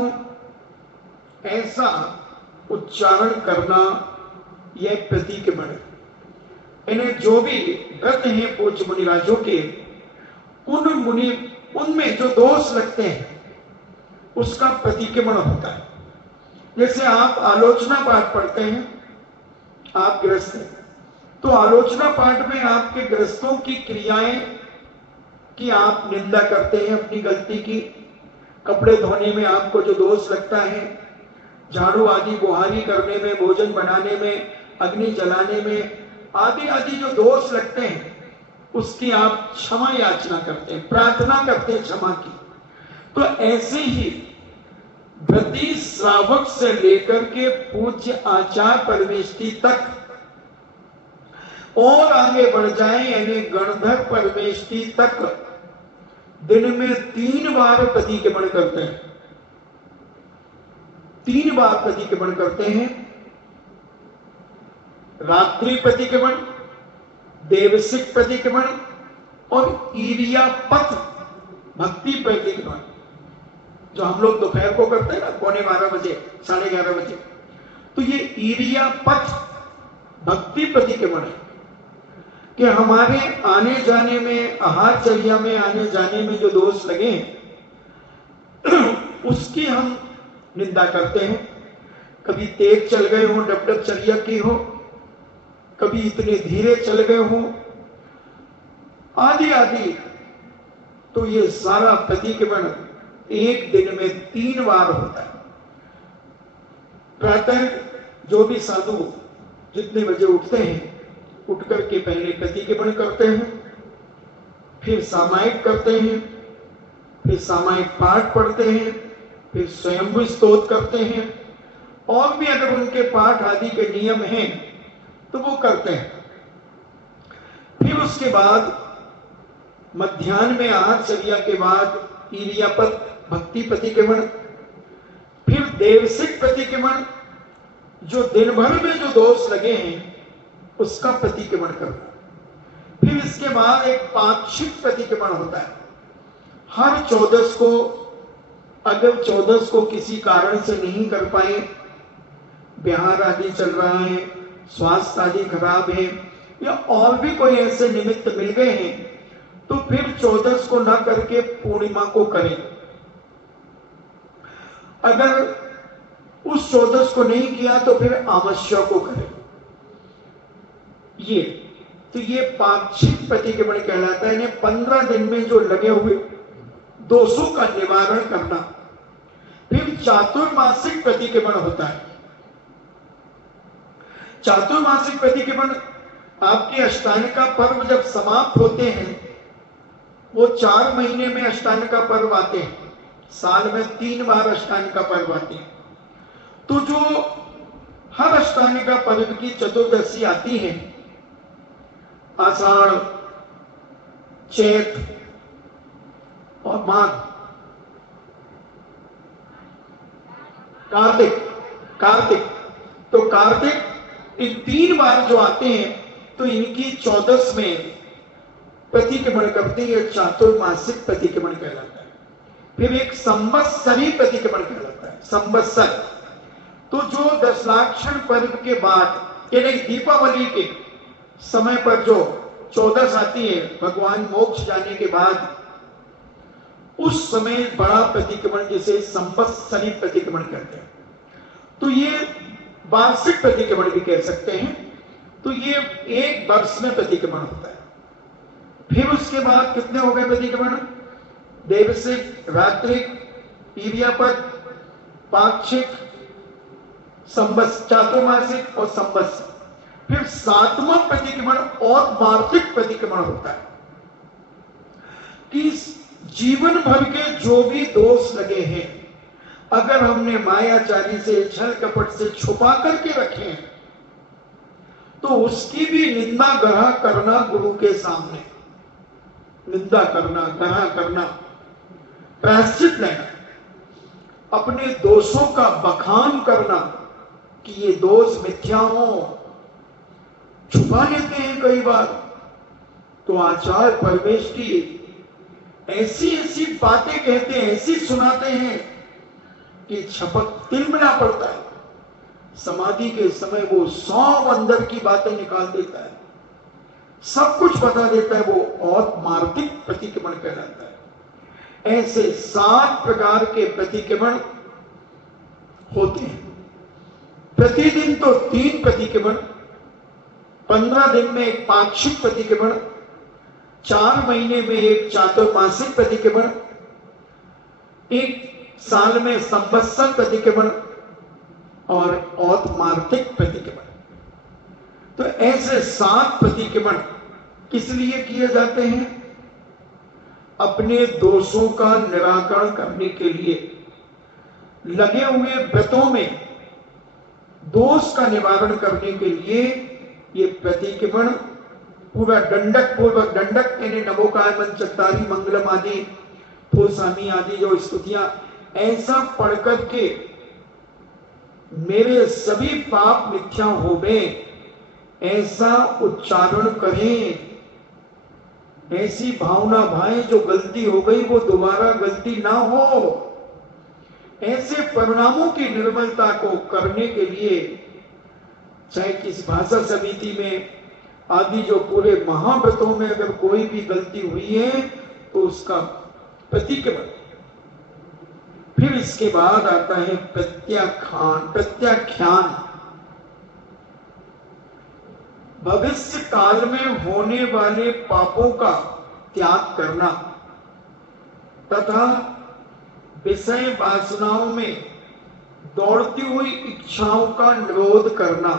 ऐसा उच्चारण करना, यह प्रतिक्रमण है। इन्हें जो भी व्रत हैं पूज्य मुनिराजों के, उनमें जो दोष लगते हैं उसका प्रतिक्रमण होता है। जैसे आप आलोचना पाठ पढ़ते हैं, आप गृहस्थ हैं, तो आलोचना पाठ में आपके गृहस्थों की क्रियाएं की आप निंदा करते हैं अपनी गलती की। कपड़े धोने में आपको जो दोष लगता है, झाड़ू आदि बुहारी करने में, भोजन बनाने में, अग्नि जलाने में आदि आदि जो दोष लगते हैं उसकी आप क्षमा याचना करते हैं, प्रार्थना करते हैं क्षमा की। तो ऐसे ही व्रती श्रावक से लेकर के पूज्य आचार्य परमेष्ठी तक और आगे बढ़ जाए, यानी गणधर परमेष्ठी तक दिन में 3 बार प्रतिक्रमण करते हैं, 3 बार प्रतिक्रमण करते हैं। रात्रि प्रतिक्रमण, देवसिक प्रतिक्रमण और ईरिया पथ भक्ति प्रतिक्रमण, जो हम लोग दोपहर को करते हैं ना, 11:15 बजे, 11:30 बजे। तो ये ईरिया पथ भक्ति प्रतिक्रमण है कि हमारे आने जाने में, आहारचर्या में आने जाने में जो दोष लगे उसकी हम निंदा करते हैं। कभी तेज चल गए हो, डबडब चलिया की हो, कभी इतने धीरे चल गए हो, आदि आदि। तो ये सारा प्रतिक्रमण एक दिन में 3 बार होता है। प्रातः जो भी साधु जितने बजे उठते हैं, उठ करके पहले प्रतिक्रमण करते हैं, फिर सामायिक करते हैं, फिर सामायिक पाठ पढ़ते हैं, फिर स्वयंभू स्तोत्र करते हैं, और भी अगर उनके पाठ आदि के नियम हैं तो वो करते हैं। फिर उसके बाद मध्याह्न में आहारचर्या के बाद इरियापत भक्ति प्रतिक्रमण, फिर देवसिक प्रतिक्रमण, जो दिन भर में जो दोष लगे हैं उसका प्रतिक्रमण करना। फिर इसके बाद एक पाक्षिक प्रतिक्रमण होता है। हर 14 को, अगर 14 को किसी कारण से नहीं कर पाए, बिहार आदि चल रहा है, स्वास्थ्य आदि खराब है, या और भी कोई ऐसे निमित्त मिल गए हैं, तो फिर 14 को ना करके पूर्णिमा को करें। अगर उस 14 को नहीं किया तो फिर अमावस्या को करें। ये पाक्षिक प्रतिक्रमण कहलाता है। 15 दिन में जो लगे हुए दोषों का निवारण करना। फिर चातुर्मासिक प्रतिक्रमण होता है। चातुर्मासिक प्रतिक्रमण आपके अष्टांग का पर्व जब समाप्त होते हैं, वो 4 महीने में अष्टांग का पर्व आते हैं, साल में 3 बार अष्टांग का पर्व आते हैं। तो जो हर अष्टांग का पर्व की चतुर्दशी आती है, आषाढ़, चैत और माघ, कार्तिक, तो कार्तिक इन 3 बार जो आते हैं, तो इनकी 14 में प्रतिक्रमण करते हैं। चातुर्मासिक प्रतिक्रमण कहलाता है। फिर एक संवत्सरी प्रतिक्रमण कहलाता है। संवत्सर तो जो दशलाक्षण पर्व के बाद, यानी दीपावली के समय पर जो 14 आती है, भगवान मोक्ष जाने के बाद, उस समय बड़ा प्रतिक्रमण जिसे संवत्सरी प्रतिक्रमण कहते हैं। तो ये वार्षिक प्रतिक्रमण भी कह सकते हैं। तो ये 1 वर्ष में प्रतिक्रमण होता है। फिर उसके बाद कितने हो गए प्रतिक्रमण? देवसिक, रात्रिक, इरियापत, पाक्षिक, चातुर्मासिक और संवत्सर। फिर 7वां प्रतिक्रमण और वार्षिक प्रतिक्रमण होता है कि जीवन भर के जो भी दोष लगे हैं, अगर हमने मायाचारी से, छल कपट से छुपा करके रखे हैं, तो उसकी भी निंदा ग्रह करना गुरु के सामने, निंदा करना, ग्रह करना, प्रायश्चित लेना, अपने दोषों का बखान करना कि ये दोष मिथ्या हो, छुपा लेते हैं कई बार। तो आचार्य परमेष्ठी ऐसी ऐसी बातें कहते हैं, ऐसी सुनाते हैं कि छपक तिलमिला पड़ता है। समाधि के समय वो 100 अंदर की बातें निकाल देता है, सब कुछ बता देता है वो, और मार्गिक प्रतिक्रमण कहलाता है। ऐसे 7 प्रकार के प्रतिक्रमण होते हैं। प्रतिदिन तो 3 प्रतिक्रमण, 15 दिन में एक पाक्षिक प्रतिक्रमण, 4 महीने में एक चातुर्मासिक प्रतिक्रमण, 1 साल में संवत्सर प्रतिक्रमण और मार्गिक प्रतिक्रमण। तो ऐसे 7 प्रतिक्रमण किस लिए किए जाते हैं? अपने दोषों का निराकरण करने के लिए। लगे हुए व्रतों में दोष का निवारण करने के लिए ये प्रतिक्रमण पूरा दंडक पूर्वक, दंडक यानी नमोकाय मंचतारी मंगलम आदि, फूलसामी आदि जो स्तुतियां, ऐसा पढ़ करके मेरे सभी पाप मिथ्या हो गए, ऐसा उच्चारण करें। ऐसी भावना भाई, जो गलती हो गई वो दोबारा गलती ना हो। ऐसे परिणामों की निर्मलता को करने के लिए चाहे किस भाषा समिति में आदि जो पूरे महाव्रतों में अगर कोई भी गलती हुई है तो उसका प्रतिक्रमण। फिर इसके बाद आता है प्रत्याख्यान। भविष्य काल में होने वाले पापों का त्याग करना तथा विषय वासनाओं में दौड़ती हुई इच्छाओं का निरोध करना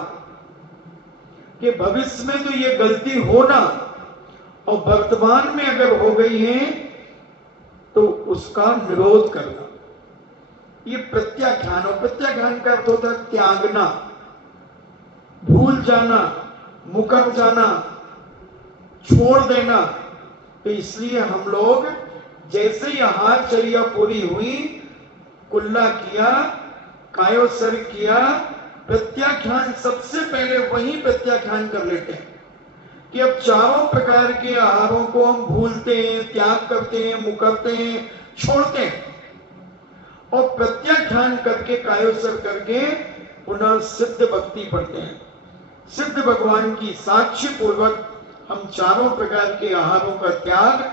कि भविष्य में तो ये गलती होना और वर्तमान में अगर हो गई है तो उसका निरोध करना, ये प्रत्याख्यान। और प्रत्याख्यान का अर्थ होता है त्यागना, भूल जाना, मुकर जाना, छोड़ देना। तो इसलिए हम लोग जैसे ही आहारचर्या पूरी हुई, कुल्ला किया, कायोत्सर्ग किया, प्रत्याख्यान सबसे पहले वही प्रत्याख्यान कर लेते हैं कि अब चारों प्रकार के आहारों को हम भूलते हैं, त्याग करते हैं, मुकरते हैं, छोड़ते हैं और प्रत्याख्यान करके, कायोत्सर्ग करके पुनः सिद्ध भक्ति पढ़ते हैं। सिद्ध भगवान की साक्षी पूर्वक हम चारों प्रकार के आहारों का त्याग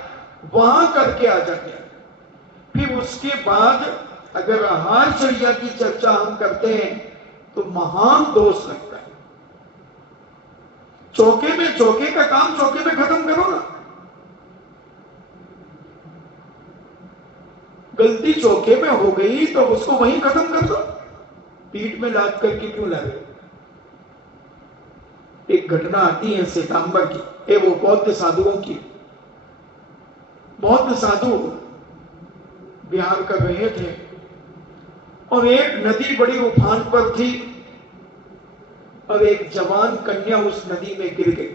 वहां करके आ जाते हैं। फिर उसके बाद अगर आहारचर्या की चर्चा हम करते हैं तो महान दोष लगता है। चौके का काम चौके में खत्म करो ना। गलती चौके में हो गई तो उसको वहीं खत्म कर दो, पीठ में लाद करके क्यों ला रहे? एक घटना आती है श्वेतांबर की, वो बौद्ध साधुओं की। बौद्ध साधु विहार कर रहे थे और एक नदी बड़ी उफान पर थी और एक जवान कन्या उस नदी में गिर गई।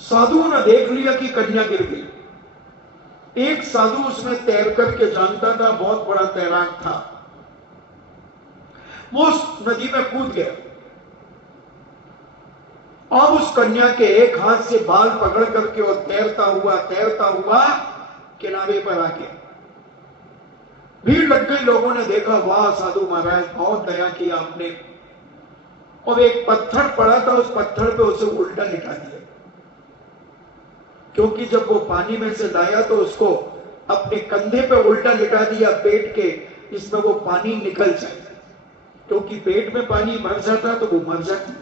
साधुओं ने देख लिया कि कन्या गिर गई। एक साधु उसमें तैर करके जानता था, बहुत बड़ा तैराक था, वो उस नदी में कूद गया और उस कन्या के एक हाथ से बाल पकड़ करके और तैरता हुआ किनारे पर आ गया। भीड़ लग गई, लोगों ने देखा, वाह साधु महाराज बहुत दया की आपने। और एक पत्थर पड़ा था, उस पत्थर पे उसे उल्टा लिटा दिया, क्योंकि जब वो पानी में से लाया तो उसको अपने कंधे पे उल्टा लिटा दिया, पेट के, इसमें वो पानी निकल जाए, क्योंकि पेट में पानी भर जाता तो वो मर जाती।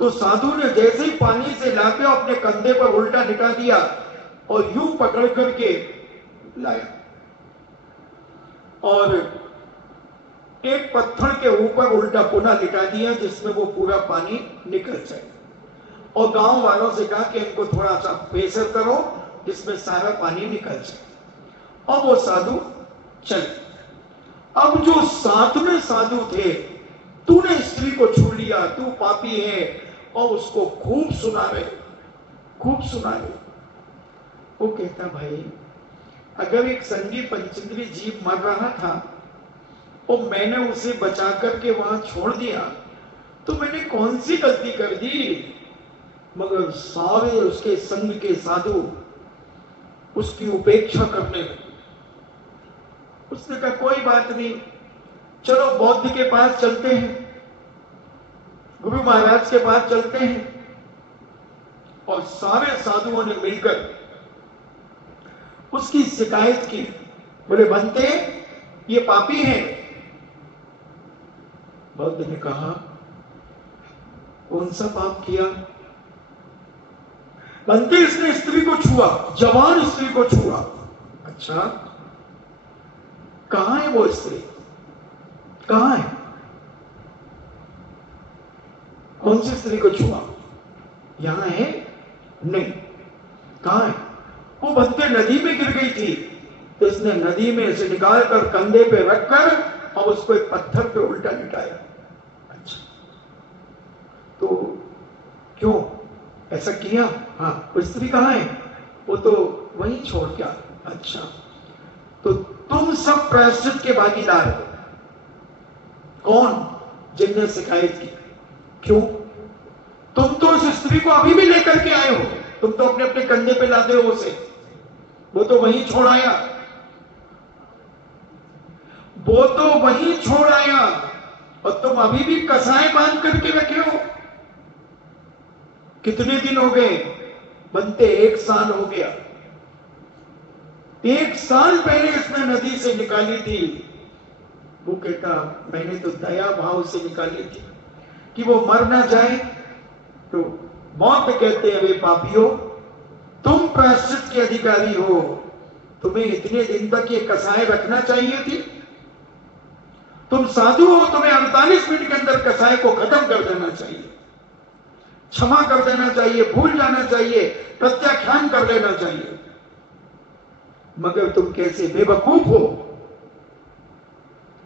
तो साधु ने जैसे ही पानी से लाके अपने कंधे पर उल्टा लिटा दिया और यूं पकड़ करके लाया और एक पत्थर के ऊपर उल्टा पुनः लिटा दिया, जिसमें वो पूरा पानी निकल जाए। और गांव वालों से कहा कि इनको थोड़ा सा प्रेशर करो जिसमें सारा पानी निकल जाए। और वो साधु चले। अब जो साथ में साधु थे, तूने स्त्री को छू लिया, तू पापी है, और उसको खूब सुना रहे। वो कहता, भाई अगर एक संगी पंचेंद्री जीव मर रहा था और मैंने उसे बचा करके वहां छोड़ दिया तो मैंने कौन सी गलती कर दी? मगर सारे उसके संग के साधु उसकी उपेक्षा करने लगे। उसने कहा कोई बात नहीं, चलो बौद्ध के पास चलते हैं, गुरु महाराज के पास चलते हैं। और सारे साधुओं ने मिलकर उसकी शिकायत की। बोले बनते ये पापी है। बौद्ध ने कहा कौन सा पाप किया? बनते इसने स्त्री को छुआ, जवान स्त्री को छुआ। अच्छा, कहां है वो स्त्री? कहां है? कौन सी स्त्री को छुआ? यहां है? नहीं। कहां है? वो बनते नदी में गिर गई थी, तो इसने नदी में से निकालकर कंधे पे रखकर और उसको एक पत्थर पे उल्टा लिटाया। अच्छा, तो क्यों ऐसा किया? हाँ, वो स्त्री कहां है? वो तो वहीं छोड़ के आ। अच्छा, तो तुम सब प्रायश्चित के भागीदार हो। कौन? जिनने शिकायत की। क्यों? तुम तो उस स्त्री को अभी भी लेकर के आए हो, तुम तो अपने अपने कंधे पे लाते हो उसे, वो तो वहीं छोड़ आया, और तुम अभी भी कसाय बांध करके रखे हो। कितने दिन हो गए? बनते 1 साल हो गया। 1 साल पहले इसने नदी से निकाली थी। वो कहता मैंने तो दया भाव से निकाली थी कि वो मर ना जाए। तो मौत कहते हैं वे पापियों, तुम प्रायश्चित के अधिकारी हो, तुम्हें इतने दिन तक ये कसाय रखना चाहिए थी। तुम साधु हो, तुम्हें 48 मिनट के अंदर कसाय को खत्म कर देना चाहिए, क्षमा कर देना चाहिए, भूल जाना चाहिए, प्रत्याख्यान कर लेना चाहिए। मगर तुम कैसे बेवकूफ हो,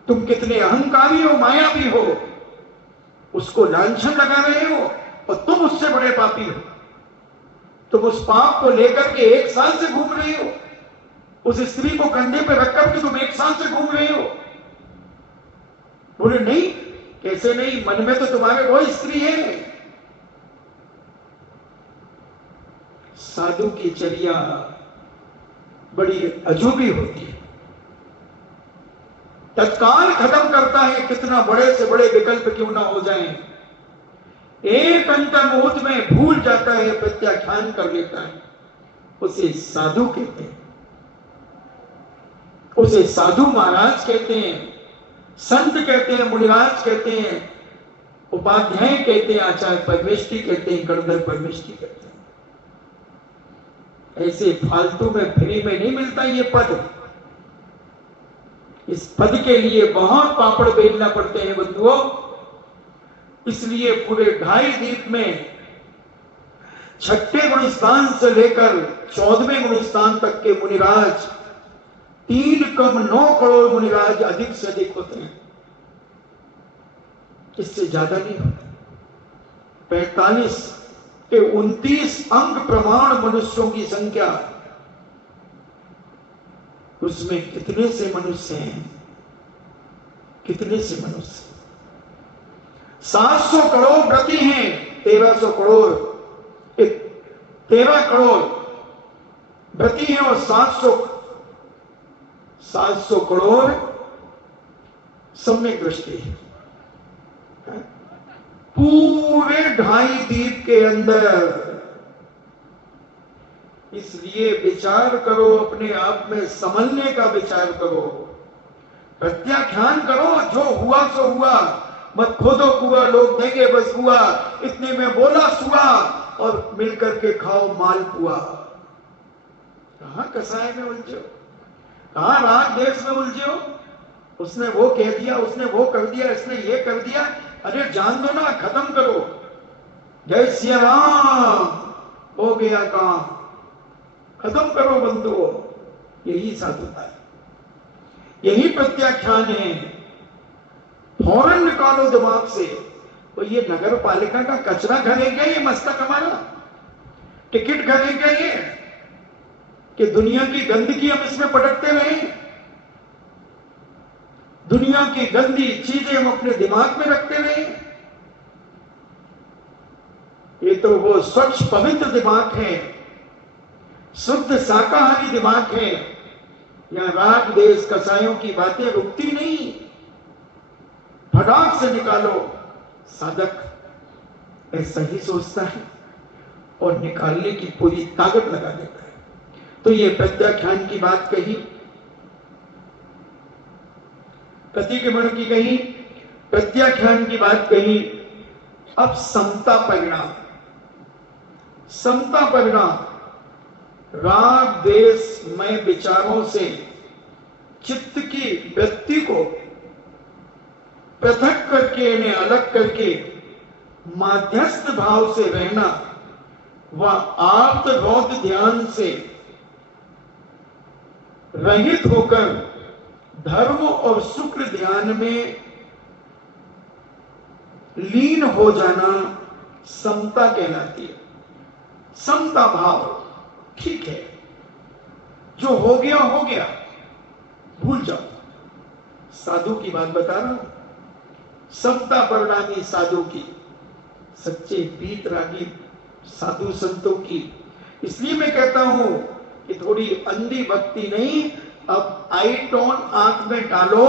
तुम कितने अहंकारी हो, मायावी हो, उसको लांछन लगा रहे हो और तुम उससे बड़े पापी हो। तुम उस पाप को लेकर के 1 साल से घूम रहे हो, उस स्त्री को कंधे पर रखकर के तुम 1 साल से घूम रहे हो। बोले नहीं, कैसे नहीं, मन में तो तुम्हारे वो स्त्री है। साधु की चर्या बड़ी अजूबी होती है, तत्काल खत्म करता है, कितना बड़े से बड़े विकल्प क्यों ना हो जाएं। एक अंतर मुहूर्त में भूल जाता है, प्रत्याख्यान कर लेता है, उसे साधु कहते हैं, उसे साधु महाराज कहते हैं, संत कहते हैं, मुनिराज कहते हैं, उपाध्याय कहते हैं, आचार्य परमेष्ठी कहते हैं, गणधर परमेष्ठी कहते हैं। ऐसे फालतू में फ्री में नहीं मिलता ये पद। इस पद के लिए बहुत पापड़ बेलना पड़ते हैं बंधुओं। इसलिए पूरे 2.5 द्वीप में 6ठे गुणस्थान से लेकर 14वें गुणस्थान तक के मुनिराज 3 कम 9 करोड़ मुनिराज अधिक से अधिक होते हैं, इससे ज्यादा नहीं होते। 45 के 29 अंक प्रमाण मनुष्यों की संख्या, उसमें कितने से मनुष्य हैं, कितने से मनुष्य। 700 करोड़ व्रती हैं, 1300 करोड़ 13 करोड़ व्रती हैं और 700 करोड़ सम्यक दृष्टि है। पूरे 2.5 द्वीप के अंदर। इसलिए विचार करो, अपने आप में संभलने का विचार करो, प्रत्याख्यान करो, जो हुआ सो हुआ, मत खोदो कुआ लोग देंगे बस हुआ, इतने में बोला सुआ और मिलकर के खाओ मालपुआ। कहां कसाय में उलझे हो, कहां राग देश में उलझे हो। उसने वो कह दिया, उसने वो कर दिया, इसने ये कर दिया। अरे जान दो ना, खत्म करो। जय सिया राम, हो गया काम, खत्म करो बंधुओं। यही साधुता है, यही प्रत्याख्यान है। फौरन निकालो दिमाग से। तो ये नगर पालिका का कचरा घरेगा ये मस्तक हमारा, टिकट घरेगा ये, कि दुनिया की गंदगी हम इसमें पटकते रहे। दुनिया की गंदी चीजें हम अपने दिमाग में रखते रहे। ये तो वो स्वच्छ पवित्र दिमाग है, शुद्ध शाकाहारी दिमाग है। यहां राग देश कसायों की बातें रुकती नहीं, फटाक से निकालो। साधक ऐसा ही सोचता है और निकालने की पूरी ताकत लगा देता है। तो ये प्रत्याख्यान की बात कही, प्रतिक्रमण की कही, प्रत्याख्यान की बात कही। अब समता परिणाम, समता परिणाम राग देश में विचारों से चित्त की वृत्ति को पृथक करके, इन्हें अलग करके माध्यस्थ भाव से रहना व आप्त रौद्र ध्यान से रहित होकर धर्म और शुक्र ध्यान में लीन हो जाना समता कहलाती है। समता भाव, ठीक है, जो हो गया, भूल जाओ। साधु की बात बता रहा हूं, समता परिणामी साधु की, सच्चे पीतरागी साधु संतों की। इसलिए मैं कहता हूं कि थोड़ी अंधी भक्ति नहीं, अब आई टोन आंख में डालो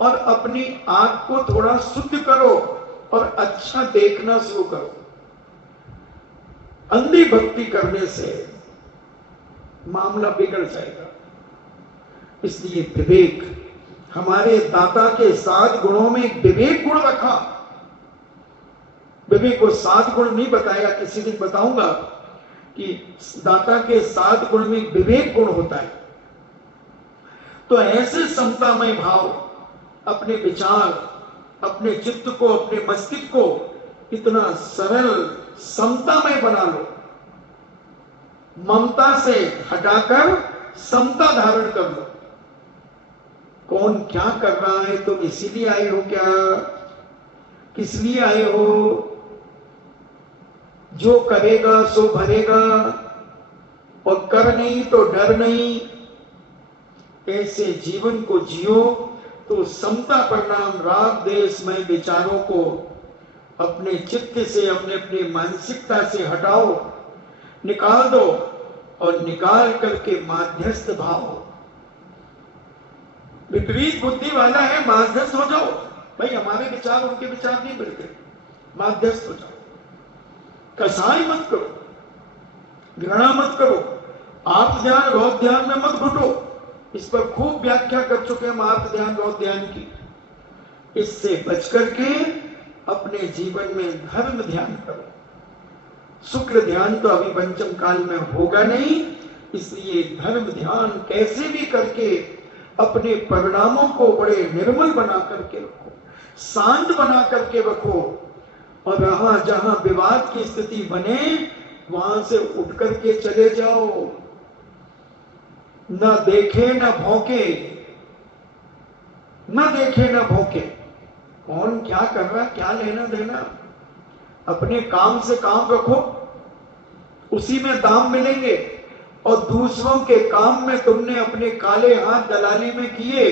और अपनी आंख को थोड़ा शुद्ध करो और अच्छा देखना शुरू करो। अंधी भक्ति करने से मामला बिगड़ जाएगा। इसलिए विवेक, हमारे दाता के 7 गुणों में विवेक गुण रखा। विवेक को 7 गुण नहीं बताया, किसी दिन बताऊंगा कि दाता के 7 गुण में विवेक गुण होता है। तो ऐसे समतामय भाव, अपने विचार, अपने चित्त को, अपने मस्तिष्क को इतना सरल समतामय बना लो, ममता से हटाकर समता धारण कर लो। कौन क्या कर रहा है, तुम इसीलिए आए हो क्या? किस लिए आए हो? जो करेगा सो भरेगा, और कर नहीं तो डर नहीं। ऐसे जीवन को जियो तो समता परिणाम राग देश में विचारों को अपने चित्त से, अपने अपनी मानसिकता से हटाओ, निकाल दो, और निकाल करके माध्यस्थ भाव। विपरीत बुद्धि वाला है, माध्यस्थ हो जाओ। भाई हमारे विचार उनके विचार नहीं मिलते, माध्यस्थ हो जाओ। कसाई मत करो, घृणा मत करो, आप ध्यान रोध ध्यान में मत घुटो। इस पर खूब व्याख्या कर चुके हैं आप ध्यान रोध ध्यान की। इससे बच करके अपने जीवन में धर्म ध्यान करो। शुक्र ध्यान तो अभी पंचम काल में होगा नहीं, इसलिए धर्म ध्यान कैसे भी करके अपने परिणामों को बड़े निर्मल बना करके रखो, शांत बना करके रखो, और वहां जहां विवाद की स्थिति बने वहां से उठ करके चले जाओ। न देखे न भौंके, न देखे न भौंके। कौन क्या कर रहा, क्या लेना देना। अपने काम से काम रखो, उसी में दाम मिलेंगे। और दूसरों के काम में तुमने अपने काले हाथ दलाली में किए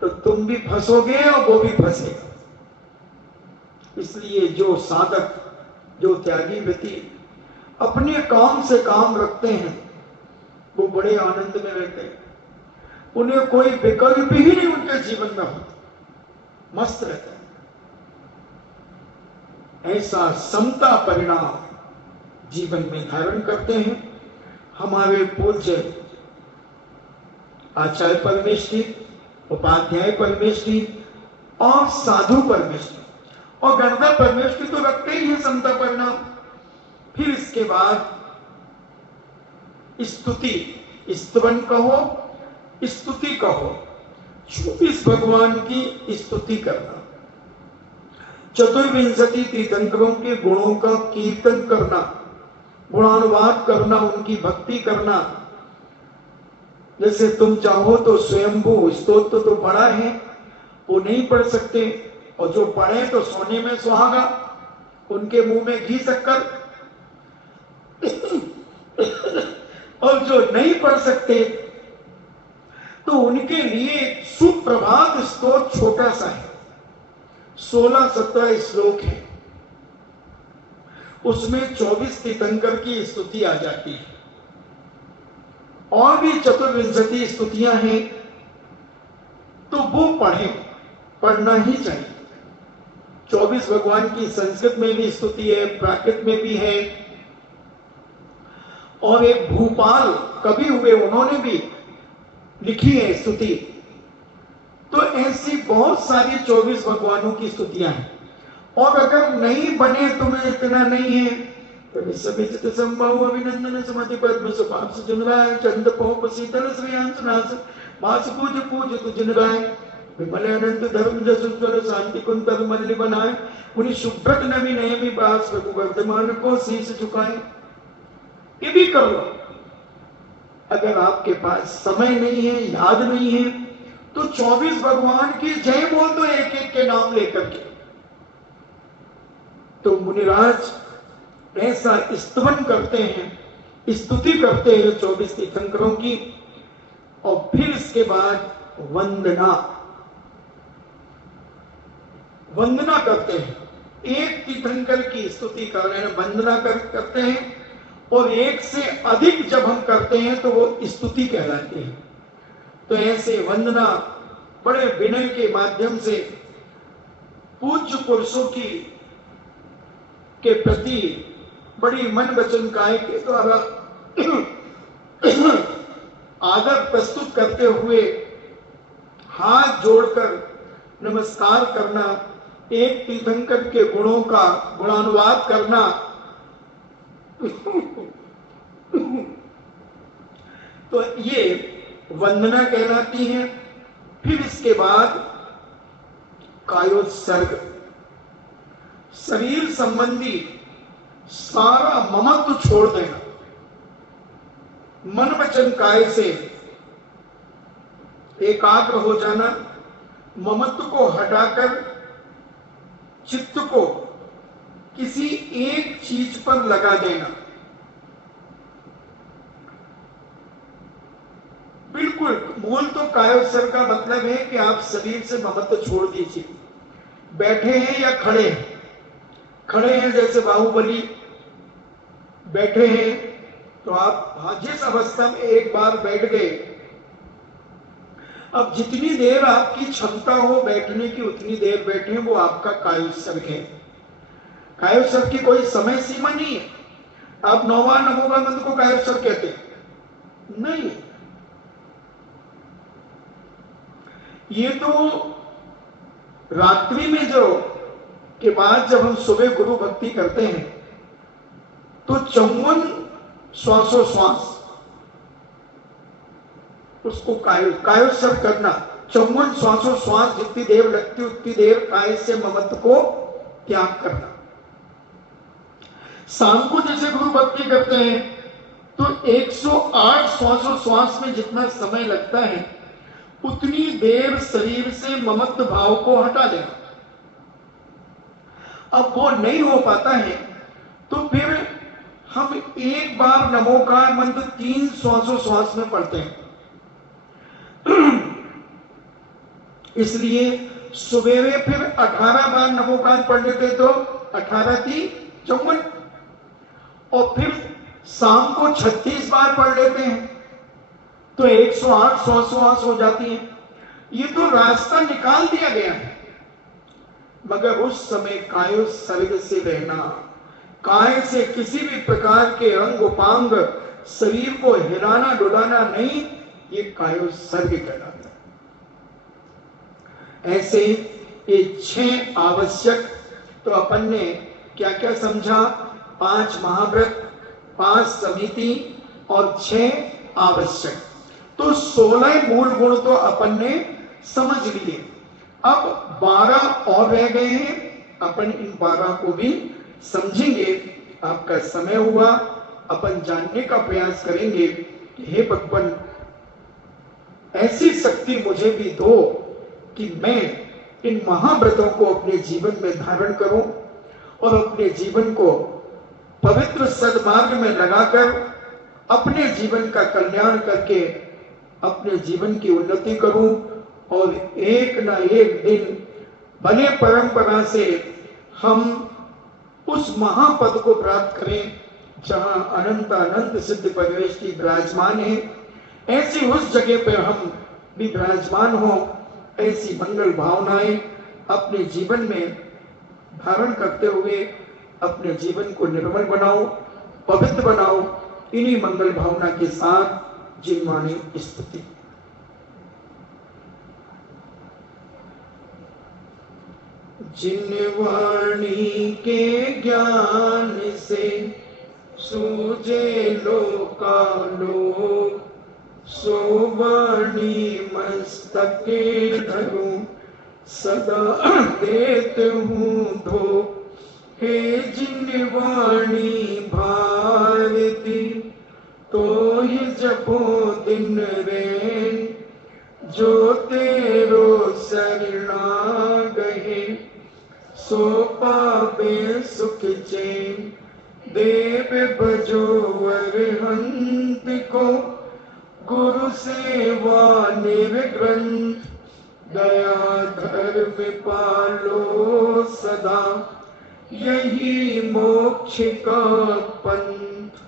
तो तुम भी फंसोगे और वो भी फंसेगा। इसलिए जो साधक, जो त्यागी व्यक्ति अपने काम से काम रखते हैं वो बड़े आनंद में रहते हैं। उन्हें कोई विकल्प ही नहीं उनके जीवन में होता, मस्त रहता है। ऐसा समता परिणाम जीवन में धारण करते हैं हमारे पूज्य आचार्य परमेश्वरी, उपाध्याय परमेश्वरी और साधु परमेश्वरी, और गणधर परमेश्वरी तो रखते ही है समता परिणाम। फिर इसके बाद स्तुति, स्तवन कहो, स्तुति कहो, 24 भगवान की स्तुति करना, चतुर्विंशति तीर्थंकरों के गुणों का कीर्तन करना, गुणानुवाद करना, उनकी भक्ति करना। जैसे तुम चाहो तो स्वयंभू स्तोत्र तो पढ़ा है, वो नहीं पढ़ सकते, और जो पढ़े तो सोने में सुहागा, उनके मुंह में घी शक्कर। और जो नहीं पढ़ सकते तो उनके लिए एक सुप्रभात स्तोत्र छोटा सा है, 16-17 श्लोक है, उसमें 24 तीर्थंकर की स्तुति आ जाती है। और भी चतुर्विंशति स्तुतियां हैं, तो वो पढ़ना ही चाहिए। 24 भगवान की संस्कृत में भी स्तुति है, प्राकृत में भी है, और एक भूपाल कवि हुए उन्होंने भी लिखी है स्तुति। तो ऐसी बहुत सारी 24 भगवानों की स्तुतियां हैं। और अगर नहीं बने, तुम्हें इतना नहीं है तो सभित संभव अभिनंदन समति पद्म सुपाप से जुनराय चंद पोप शीतल श्रेयांश नाश मास पूज पूज तु जिनराय विमल अनंत धर्म जसुस्वर शांति कुंतर मल्लि बनाए उन्हीं सुभ्रत नवी नयमी बास प्रभु वर्तमान को शीश झुकाए। ये भी कर लो। अगर आपके पास समय नहीं है, याद नहीं है, तो 24 भगवान की जय बोल दो एक एक के नाम लेकर के। तो मुनिराज ऐसा स्तवन करते हैं, स्तुति करते हैं 24 तीर्थंकरों की। और फिर इसके बाद वंदना करते हैं। एक तीर्थंकर की स्तुति कर रहे हैं, वंदना करते हैं, और एक से अधिक जब हम करते हैं तो वो स्तुति कहलाती है। तो ऐसे वंदना बड़े विनय के माध्यम से पूज्य पुरुषों के प्रति बड़ी मन वचन काय के द्वारा आदर प्रस्तुत करते हुए हाथ जोड़कर नमस्कार करना, एक तीर्थंकर के गुणों का गुणानुवाद करना तो ये वंदना कहलाती है। फिर इसके बाद कायोत्सर्ग, शरीर संबंधी सारा ममत्व छोड़ देना, मन वचन काय से एकाग्र हो जाना, ममत्व को हटाकर चित्त को किसी एक चीज पर लगा देना। बिल्कुल मूल तो कायोत्सर्ग का मतलब है कि आप शरीर से ममत्व छोड़ दीजिए। बैठे हैं या खड़े हैं, खड़े हैं जैसे बाहुबली, बैठे हैं तो आप जिस अवस्था में एक बार बैठ गए, अब जितनी देर आपकी क्षमता हो बैठने की उतनी देर बैठे, वो आपका कायोत्सर्ग है। कायोत्सर्ग की कोई समय सीमा नहीं है। आप नौवां नमोवानंद को कायोत्सर्ग कहते हैं नहीं, ये तो रात्रि में जो के बाद जब हम सुबह गुरु भक्ति करते हैं तो 54 श्वासोश्वास उसको कायोत्सर्ग करना। 54 श्वासोश्वास जितनी देर लगती उतनी देर काय से ममत्व को त्याग करना। शाम को जैसे गुरु भक्ति करते हैं तो 108 श्वासोश्वास में जितना समय लगता है उतनी देर शरीर से ममत्व भाव को हटा देना। अब वो नहीं हो पाता है तो फिर हम एक बार नमोकार मंत्र 3 श्वासोश्वास में पढ़ते हैं। इसलिए सुबह फिर 18 बार नमोकार पढ़ लेते तो 18 थी 54, और फिर शाम को 36 बार पढ़ लेते हैं तो 108 श्वासोश्वास हो जाती है। ये तो रास्ता निकाल दिया गया है, मगर उस समय कायोत्सर्ग से रहना, काय से किसी भी प्रकार के अंग उपांग शरीर को हिलाना डुलाना नहीं, ये कायोत्सर्ग कहलाता है। ऐसे ये 6 आवश्यक, तो अपन ने क्या क्या समझा? 5 महाव्रत, 5 समिति और 6 आवश्यक, तो 16 मूल गुण तो अपन ने समझ लिए। अब 12 और रह गए हैं, अपन इन 12 को भी समझेंगे। आपका समय हुआ, अपन जानने का प्रयास करेंगे कि हे भगवान ऐसी शक्ति मुझे भी दो कि मैं इन महाव्रतों को अपने जीवन में धारण करूं और अपने जीवन को पवित्र सद्मार्ग में लगाकर अपने जीवन का कल्याण करके अपने जीवन की उन्नति करूं और एक न एक दिन भले परंपरा से हम उस महापद को प्राप्त करें जहां अनंत अनंत सिद्ध परमेश्वरी विराजमान है। ऐसी उस जगह पर हम भी विराजमान हो, ऐसी मंगल भावनाएं अपने जीवन में धारण करते हुए अपने जीवन को निर्मल बनाओ, पवित्र बनाओ। इन्हीं मंगल भावना के साथ जिनवाणी स्तुति। जिनवाणी के ज्ञान से सूझे लोकालोक, सो वाणी मस्तके धरूं सदा देत हूँ धो। हे जिनवाणी भारती तो ही जपो दिन रैन, जो तेरो शरणा गहे सो पावे सुख चैन। देव भजो अरहंत को गुरु सेवा निर्ग्रंथ, दया धर्म पालो सदा यही मोक्ष का पंथ।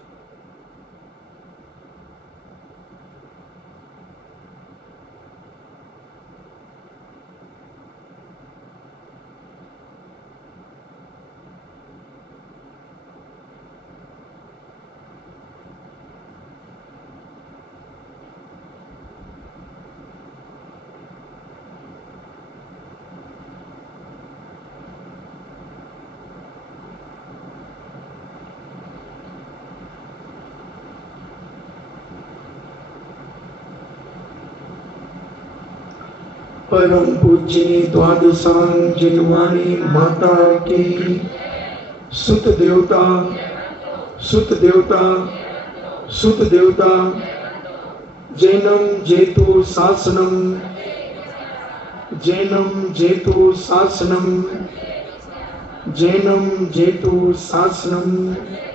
परम पूज्य द्वादशांजनवाणी माता की सुत देवता सुत देवता सुत देवता जैनम जेतु शासनम जैनम जेतु शासनम जैनम जेतु शासनम